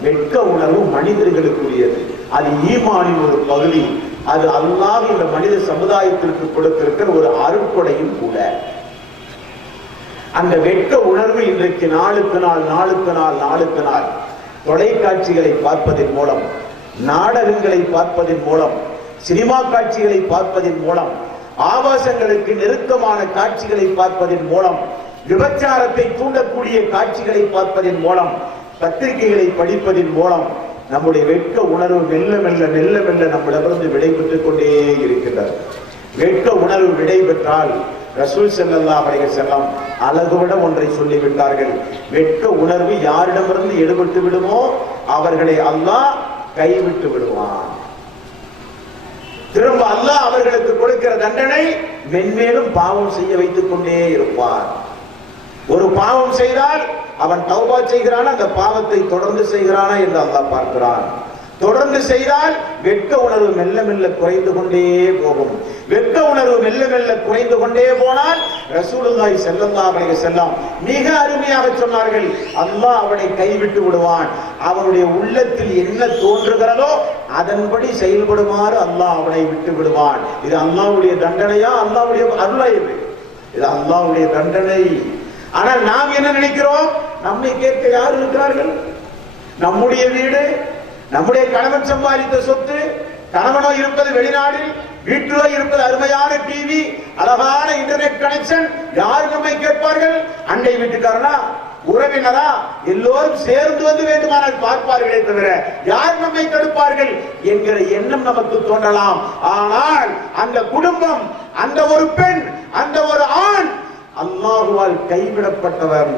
வெட்க உணர்வு மனிதர்களுக்குரியது. அது ஈமானின் ஒரு பகுதி. அது அல்லாஹ் இந்த மனித சமுதாயத்திற்கு கொடுத்திருக்கிற ஒரு அருட்கொடையும் கூட. அந்த வெட்க உணர்வு இன்றைக்கு நாளுக்கு நாள் தொலைக்காட்சிகளை பார்ப்பதன் மூலம், நாடகங்களை பார்ப்பதன் மூலம், சினிமா காட்சிகளை பார்ப்பதன் மூலம், ஆபாசங்களுக்கு நெருக்கமான காட்சிகளை பார்ப்பதன் மூலம், விபச்சாரத்தை தூண்டக்கூடிய காட்சிகளை பார்ப்பதன் மூலம், பத்திரிகைகளை படிப்பதன் மூலம் நம்முடைய வெட்க உணர்வு மெல்ல மெல்ல நம்மிடமிருந்து விடைபெற்றுக் கொண்டே இருக்கின்றது. வெட்க உணர்வு விடை பெற்றால் ரசூல் ஸல்லல்லாஹு அலைஹி வஸல்லம் அழகுவிட ஒன்றை சொல்லிவிட்டார்கள். வெட்க உணர்வு யாரிடமிருந்து எடுபட்டு விடுமோ அவர்களை அல்லாஹ் கைவிட்டு விடுவான். திரும்ப அல்லாஹ் அவர்களுக்கு கொடுக்கிற தண்டனை மென்மேலும் பாவம் செய்ய வைத்துக் கொண்டே இருப்பார். ஒரு பாவம் செய்தால் அவன் தௌபா செய்கிறான், அந்த பாவத்தை தொடர்ந்து செய்கிறானா என்று அல்லாஹ் பார்க்கிறான். தொடர்ந்து செய்தால் வெட்க உணர்வு மெல்ல மெல்ல குறைந்து கொண்டே போகும். வெட்க உணர்வு மெல்ல மெல்ல குறைந்து கொண்டே போனால் ரசூலுல்லாஹி ஸல்லல்லாஹு அலைஹி வஸல்லம் மிக அருமையாக சொன்னார்கள், அல்லாஹ் அவனை கைவிட்டு விடுவான். அவனுடைய உள்ளத்தில் என்ன தோன்றுகிறதோ அதன்படி செயல்படுமாறு அல்லாஹ் அவனை விட்டு விடுவான். இது அல்லாஹ்வுடைய தண்டனையா, அல்லாஹ்வுடைய அருளா? இது அல்லாஹ்வுடைய தண்டனை. ஆனால் நாம் என்ன நினைக்கிறோம்? நம்மை கேட்க யார் இருக்கிறார்கள்? நம்முடைய வீடு, நம்முடைய கணவன் சம்பாதித்த சொத்து, கணவனோ இருப்பது வெளிநாடு, வீட்டிலோ இருப்பது அருமையான டிவி, அழகான இன்டர்நெட் கனெக்ஷன், யார் நம்மை கேட்பார்கள்? அண்டை வீட்டுக்காரனா, உறவினரா? எல்லோரும் சேர்ந்து வந்து வேண்டுமானால் பார்ப்பார்களே தவிர யார் நம்மை தடுப்பார்கள் என்கிற எண்ணம் நமக்கு தோன்றலாம். ஆனால் அந்த குடும்பம், அந்த ஒரு பெண், அந்த ஒரு ஆண் அல்லாஹ்வால் கைவிடப்பட்டவன்.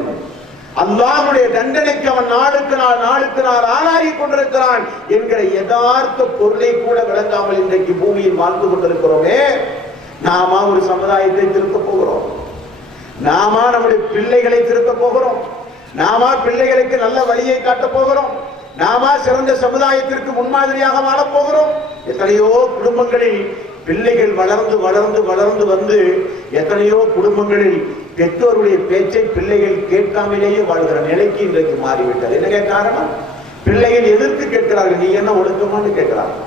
அல்லாஹ்வுடைய தண்டனைக்கு அவன் நாளுக்கு நாள் ஆளாகி கொண்டிருக்கிறான் என்கிற யதார்த்த பொருளை கூட விளங்காமல் இன்றைக்கு பூமியில் வாழ்ந்து கொண்டிருக்கிறோமே. நாம ஒரு சமுதாயத்தை திருத்த போகிறோம், நாம நம்முடைய பிள்ளைகளை திருத்த போகிறோம், நாம பிள்ளைகளுக்கு நல்ல வழியை காட்ட போகிறோம், நாம சிறந்த சமுதாயத்திற்கு முன்மாதிரியாக வாழப் போகிறோம். எத்தனையோ குடும்பங்களில் பிள்ளைகள் வளர்ந்து வளர்ந்து வளர்ந்து வந்து எத்தனையோ குடும்பங்களில் பெற்றோருடைய பேச்சை பிள்ளைகள் கேட்காமலேயே வாழ்கிற நிலைக்கு இன்றைக்கு மாறிவிட்டது. என்ன காரணம்? பிள்ளைகள் எதிர்த்து கேட்கிறார்கள், நீ என்ன ஒழுக்கமான்னு கேட்கிறார்கள்.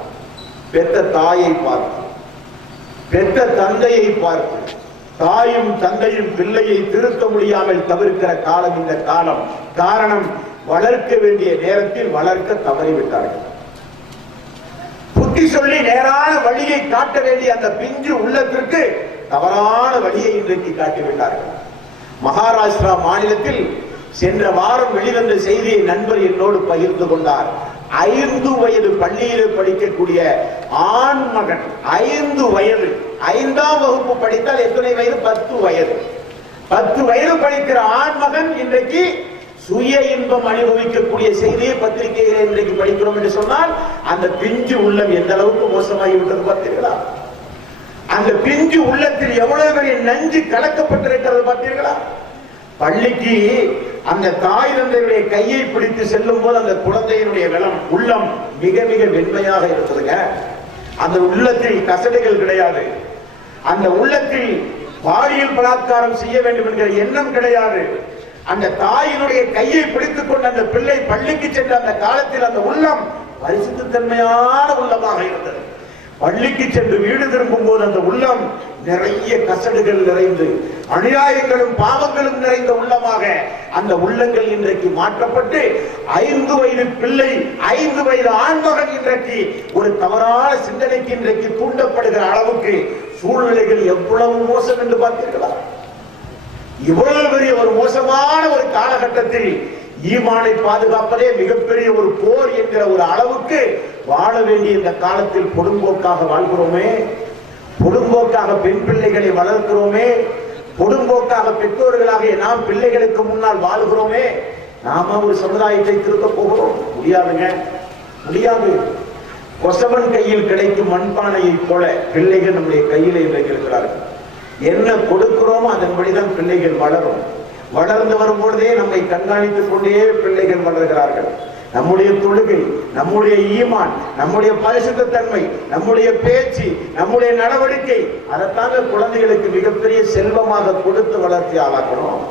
பெற்ற தாயை பார்த்து, பெற்ற தந்தையை பார்த்து, தாயும் தந்தையும் பிள்ளையை திருத்த முடியாமல் தவிர்க்கிற காலம் இந்த காலம். காரணம், வளர்க்க வேண்டிய நேரத்தில் வளர்க்க தவறிவிட்டார்கள். புத்தி சொல்லி நேரான வழியை காட்ட வேண்டிய அந்த பிஞ்சு உள்ளத்திற்கு தவறான வழியை இன்றைக்கு காட்டிவிட்டார்கள். மகாராஷ்டிரா மாநிலத்தில் சென்ற வாரம் வெளிவந்த செய்தியை நண்பர் என்னோடு பகிர்ந்து கொண்டார். 5 வயது பள்ளியில் படிக்கக்கூடிய ஆண் மகன், 5 வயது, 5ஆம் வகுப்பு படித்தால் எத்தனை வயது? 10 வயது. 10 வயது படிக்கிற ஆண் மகன் இன்றைக்கு சுய இன்பம் அனுபவிக்கக்கூடிய செய்தியை பத்திரிகைகளை இன்றைக்கு படிக்கிறோம் என்று சொன்னால் அந்த பிஞ்சு உள்ளம் எந்த அளவுக்கு மோசமாகி விட்டது பார்த்தீர்களா? அந்த பிஞ்சு உள்ளத்தில் எவ்வளவு பெரிய நஞ்சு கலக்கப்பட்டிருக்கிறது பார்த்தீர்களா? பள்ளிக்கு அந்த தாய் தந்தையுடைய கையை பிடித்து செல்லும் போது அந்த குழந்தையினுடைய உள்ளம் மிக மிக வெண்மையாக இருக்குதுங்க. அந்த உள்ளத்தில் கசடுகள் கிடையாது, அந்த உள்ளத்தில் பாலியல் பலாத்காரம் செய்ய வேண்டும் என்கிற எண்ணம் கிடையாது. அந்த தாயினுடைய கையை பிடித்துக் கொண்டு அந்த பிள்ளை பள்ளிக்கு சென்ற அந்த காலத்தில் அந்த உள்ளம் பரிசுத்த தன்மையான உள்ளமாக இருந்தது. பள்ளிக்கு சென்று வீடு திரும்பும் போது அந்த உள்ளம் நிறைய கசடுகள் நிறைந்து அநியாயங்களும் பாவங்களும் நிறைந்த உள்ளமாக அந்த உள்ளங்கள் இன்றைக்கு மாற்றப்பட்டு 5 வயது பிள்ளை, 5 வயது ஆண்மகன் இன்றைக்கு ஒரு தவறான சிந்தனைக்கு இன்றைக்கு தூண்டப்படுகிற அளவுக்கு சூழ்நிலைகள் எவ்வளவு மோசம் என்று பார்த்தீர்களா? இவ்வளவு பெரிய ஒரு மோசமான ஒரு காலகட்டத்தில் ஈமானை பாதுகாப்பதே மிகப்பெரிய ஒரு போர் என்கிற ஒரு அளவுக்கு வாழ வேண்டிய இந்த காலத்தில் பொடும்போக்காக வாழ்கிறோமே, பொடும்போக்காக பெண் பிள்ளைகளை வளர்க்கிறோமே, பொடும்போக்காக பெற்றோர்களாக நாம் பிள்ளைகளுக்கு முன்னால் வாழ்கிறோமே. நாம ஒரு சமுதாயத்தை திருத்த போகிறோம்? முடியாதுங்க, முடியாது. கொசவன் கையில் கிடைக்கும் மண்பானையை போல பிள்ளைகள் நம்முடைய கையிலே இருக்கிறார்கள். என்ன கொடுக்கிறோமோ அதன்படிதான் பிள்ளைகள் வளரும். வளர்ந்து வரும்பொழுதே நம்மை கண்காணித்துக் கொண்டே பிள்ளைகள் வளர்கிறார்கள். நம்முடைய தொழுகை, நம்முடைய ஈமான், நம்முடைய பரிசுத்த தன்மை, நம்முடைய பேச்சு, நம்முடைய நடவடிக்கை, அதைத்தாங்க குழந்தைகளுக்கு மிகப்பெரிய செல்வமாக கொடுத்து வளர்ச்சி ஆளாக்கணும்.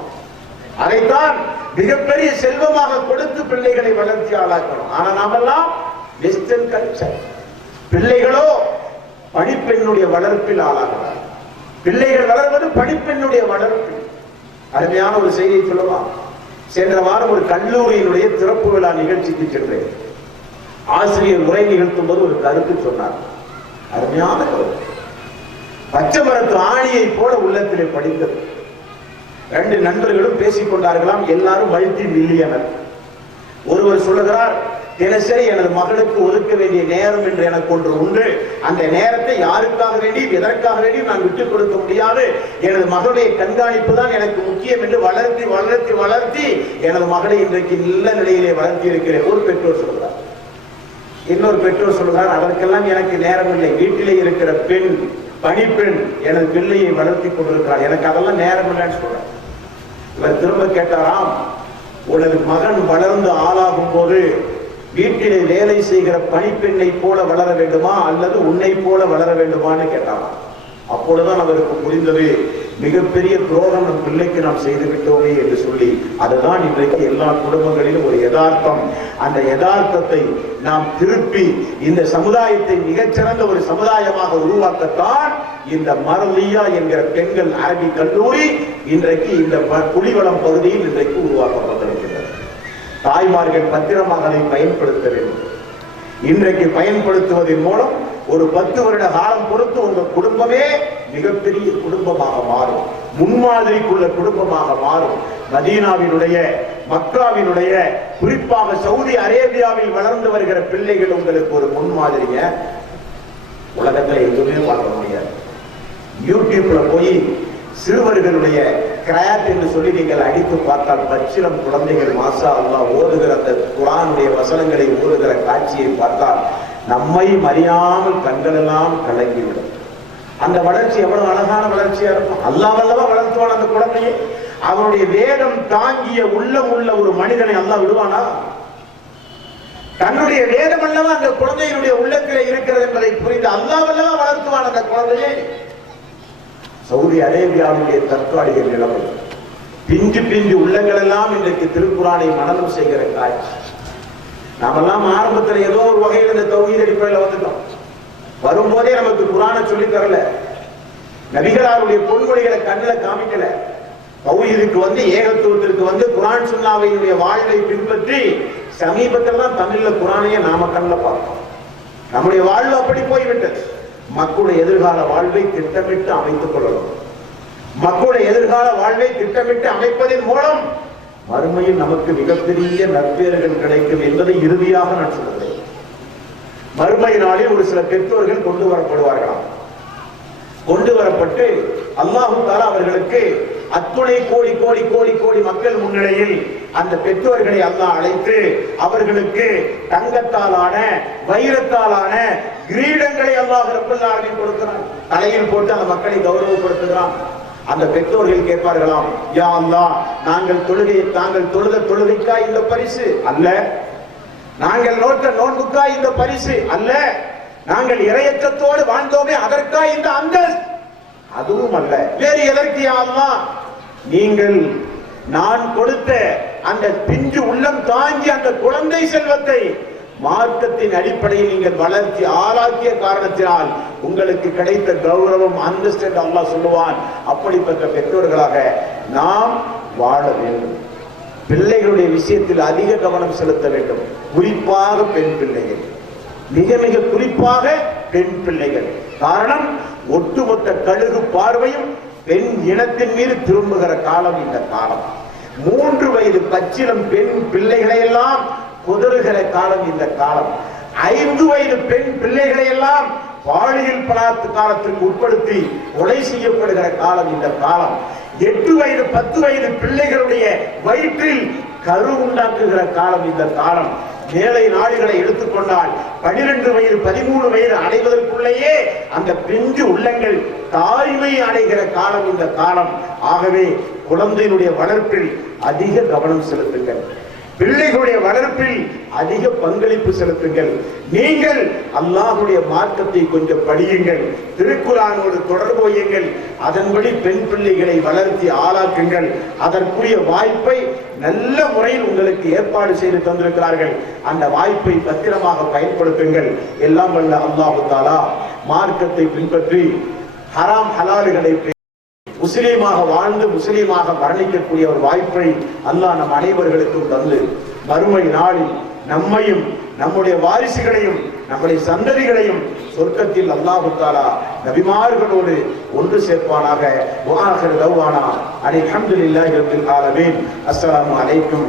அதைத்தான் மிகப்பெரிய செல்வமாக கொடுத்து பிள்ளைகளை வளர்ச்சி ஆளாக்கணும். ஆனா நாமெல்லாம் வெஸ்டர்ன் கல்ச்சர். பிள்ளைகளோ பணிப்பெண்ணுடைய வளர்ப்பில் ஆளாகிறார். பிள்ளைகள் வளர்வது பணிப்பெண்ணுடைய வளர்ப்பு. அருமையான ஒரு செய்தியை சொல்லலாம். சென்ற வாரம் ஒரு கல்லூரியினுடைய திறப்பு விழா நிகழ்ச்சிக்கு சென்றேன். ஆசிரியர் உரை நிகழ்த்தும் போது ஒரு கருத்து சொன்னார். அருமையான கருத்து. பச்சை மரத்து ஆணியை போல உள்ளத்திலே படித்தது. 2 நண்பர்களும் பேசிக் கொண்டார்களாம். எல்லாரும் மல்டி மில்லியனர். ஒருவர் சொல்லுகிறார், தினசரி எனது மகளுக்கு ஒதுக்க வேண்டிய நேரம் என்று எனக்கு ஒன்று உண்டு. அந்த நேரத்தை யாருக்காக வேண்டி, எதற்காக வேண்டி நான் விட்டுக் கொடுக்க முடியாது. எனது மகளுடைய கண்காணிப்பு தான் எனக்கு முக்கியம் என்று வளர்த்தி வளர்த்தி வளர்த்தி எனது மகளை இன்றைக்கு நல்ல நிலையிலே வளர்த்தி இருக்கிறேன் ஒரு பெற்றோர் சொல்கிறார். இன்னொரு பெற்றோர் சொல்கிறார், அதற்கெல்லாம் எனக்கு நேரம் இல்லை. வீட்டிலே இருக்கிற பெண், பணிப்பெண் எனது பிள்ளையை வளர்த்தி கொண்டிருக்கிறார், எனக்கு அதெல்லாம் நேரம் இல்லைன்னு சொல்றார். இவர் திரும்ப கேட்டாராம், உனது மகன் வளர்ந்து ஆளாகும் போது வீட்டிலே வேலை செய்கிற பணிப்பெண்ணை போல வளர வேண்டுமா அல்லது உன்னை போல வளர வேண்டுமான்னு கேட்டாராம். அப்பொழுதுதான் அவருக்கு புரிந்தது, மிகப்பெரிய துரோகம் நம் பிள்ளைக்கு நாம் செய்து விட்டோமே என்று சொல்லி. அதுதான் இன்றைக்கு எல்லா குடும்பங்களிலும் ஒரு யதார்த்தம். அந்த யதார்த்தத்தை நாம் திருப்பி இந்த சமுதாயத்தை மிகச்சிறந்த ஒரு சமுதாயமாக உருவாக்கத்தான் இந்த மரலியா என்கிற பெண்கள் அரபி கல்லூரி இன்றைக்கு இந்த புலிவளம் பகுதியில் இன்றைக்கு உருவாக்கப்பட்டிருக்கிறது. தாய்மார்கள் பத்திரமாக அதை பயன்படுத்த வேண்டும். இன்றைக்கு பயன்படுத்துவதன் மூலம் ஒரு 10 வருட காலம் பொறுத்து உங்க குடும்பமே மிகப்பெரிய குடும்பமாக மாறும், முன்மாதிரிக்குள்ள குடும்பமாக மாறும். மதீனாவினுடைய, மக்காவினுடைய, குறிப்பாக சவுதி அரேபியாவில் வளர்ந்து வருகிற பிள்ளைகள் உங்களுக்கு ஒரு முன்மாதிரிங்க. உலகத்துல எதுவுமே பார்க்க முடியாது. யூடியூப்ல போய் சிறுவர்களுடைய கிராட் என்று சொல்லி நீங்கள் அடித்து பார்த்தால் பச்சிலம் குழந்தைகள் மாஷா அல்லாஹ் ஓதுகிற அந்த குர்ஆனுடைய வசனங்களை ஓதுகிற காட்சியை பார்த்தால் நம்மை அறியாமல் கண்களெல்லாம் கலங்கிவிடும். அந்த வளர்ச்சி எவ்வளவு அழகான வளர்ச்சியா இருக்கும். அல்லாஹ் வல்லவா வளர்த்துவான் அந்த குழந்தையை. அவனுடைய வேதம் தாங்கிய உள்ளம் உள்ள ஒரு மனிதனை அல்லாஹ் விடுவானா? தன்னுடைய வேதம் அல்லவா அந்த குழந்தையினுடைய உள்ளத்திலே இருக்கிறது என்பதை புரிந்து அல்லாஹ் வல்லவா வளர்த்துவான் அந்த குழந்தையை. சவுதி அரேபியாவுடைய தற்காலிகள் நிலைமை, பிஞ்சு பிஞ்சு உள்ளங்கள் எல்லாம் இன்றைக்கு திருக்குர்ஆனை மனனம் செய்கிற காட்சி. நாமெல்லாம் ஆரம்பத்தில் ஏதோ ஒரு வகையில் இந்த தௌஹீத் அடிப்படையில் வந்துட்டோம். வரும்போதே நமக்கு குர்ஆனை சொல்லி தரல, நபிகளாருடைய பொன்மொழிகளை கண்ணில் காமிக்கல. தௌஹீதுக்கு வந்து, ஏகத்துவத்திற்கு வந்து குர்ஆன் சுன்னாவினுடைய வாழ்வை பின்பற்றி சமீபத்தில் தான் தமிழ்ல குர்ஆனையே நாம கண்ணில் பார்த்தோம். நம்முடைய வாழ்வு அப்படி போய்விட்டது. மக்களுடைய எதிர்கால வாழ்வை திட்டமிட்டு அமைத்துக் கொள்ளணும். மக்களுடைய எதிர்கால வாழ்வை திட்டமிட்டு அமைப்பதன் மூலம் மறுமையில் நமக்கு மிகப்பெரிய நற்பேறுகள் கிடைக்கும் என்பதை இறுதியாக நான் சொல்கிறேன். மறுமை நாளில் ஒரு சில பெற்றோர்கள் கொண்டு வரப்படுவார்களாம். கொண்டு வரப்பட்டு அல்லாஹ் தஆலா அவர்களுக்கு அத்துணை கோடி கோடி கோடி கோடி மக்கள் முன்னிலையில் அந்த பெற்றோர்களை அல்லாஹ் அழைத்து அவர்களுக்கு தங்கத்தாலான, வைரத்தாலான கிரீடங்களை அல்லாஹ் ரப்பல் ஆலமீன் கொடுக்கிறான். தலையில் போட்டு அந்த மக்களை கௌரவப்படுத்துகிறான். அந்த பெற்றோர்கள் கேட்பார்களாம், யா அல்லாஹ், நாங்கள் தொழுத தொழுகைக்கா இந்த பரிசு அல்ல, நாங்கள் நோட்ட நோன்புக்கா இந்த பரிசு அல்ல, நாங்கள் இறையச்சத்தோடு வாழ்ந்தோமே அதற்கா இந்த அந்தஸ்து அதுவும் அல்ல, வேறு எதற்கு யா அல்லாஹ்? நீங்கள் நான் கொடுத்த அந்த பிஞ்சு உள்ளம் தாங்கி அந்த குழந்தை செல்வத்தை மார்க்கத்தின் அடிப்படையில் நீங்கள் வளர்ச்சி ஆளாக்கிய காரணத்தினால் உங்களுக்கு கிடைத்த கௌரவம், அந்தஸ்து என்று அல்லாஹ் சொல்லுவான். அப்படிப்பட்ட பெற்றோர்களாக நாம் வாழ வேண்டும். பிள்ளைகளுடைய விஷயத்தில் அதிக கவனம் செலுத்த வேண்டும். குறிப்பாக பெண் பிள்ளைகள், மிக மிக குறிப்பாக பெண் பிள்ளைகள். காரணம், ஒட்டுமொத்த கழுகு பார்வையும் பெண் இனத்தின் மீது திரும்புகிற காலம் இந்த காலம். 3 வயது பச்சிலம் பெண் பிள்ளைகளை எல்லாம் குதறுகிற காலம் இந்த காலம். 5 வயது பெண் பிள்ளைகளை எல்லாம் பாலியல் பலாத்காரத்திற்கு உட்படுத்தி கொலை செய்யப்படுகிற காலம் இந்த காலம். 8 வயது 10 வயது பிள்ளைகளுடைய வயிற்றில் கரு உண்டாக்குகிற காலம் இந்த காலம். மேலை நாடுகளை எடுத்துக்கொண்டால் 12 வயது 13 வயது அடைவதற்குள்ளேயே அந்த பிஞ்சு உள்ளங்கள் தாய்மை அடைகிற காலம் இந்த காலம். ஆகவே குழந்தையினுடைய வளர்ப்பில் அதிக கவனம் செலுத்துங்கள். பிள்ளைகளுடைய வளர்ப்பில் அதிக பங்களிப்பு செலுத்துங்கள். நீங்கள் அல்லாஹ்வுடைய மார்க்கத்தை கொஞ்சம் படியுங்கள், திருக்குர்ஆனோடு தொடர்பு வையுங்கள், அதன்படி பெண் பிள்ளைகளை வளர்த்தி ஆளாக்குங்கள். அதற்குரிய வாய்ப்பை நல்ல முறையில் உங்களுக்கு ஏற்பாடு செய்து தந்திருக்கிறார்கள். அந்த வாய்ப்பை பத்திரமாக பயன்படுத்துங்கள். எல்லாம் வல்ல அல்லாஹ் தஆலா மார்க்கத்தை பின்பற்றி ஹராம் ஹலாலுகளை முஸ்லீமாக வாழ்ந்து முஸ்லீமாக மரணிக்கக்கூடிய ஒரு வாய்ப்பை அல்லாஹ் நம் அனைவர்களுக்கும் தந்து மறுமை நாளில் நம்மையும் நம்முடைய வாரிசுகளையும் நம்முடைய சந்ததிகளையும் சொர்க்கத்தில் அல்லாஹ் தஆலா நபிமார்களோடு ஒன்று சேர்ப்பானாக. வஆகிரு தஅவானா அல்ஹம்துலில்லாஹி ரப்பில் ஆலமீன். அஸ்ஸலாமு அலைக்கும்.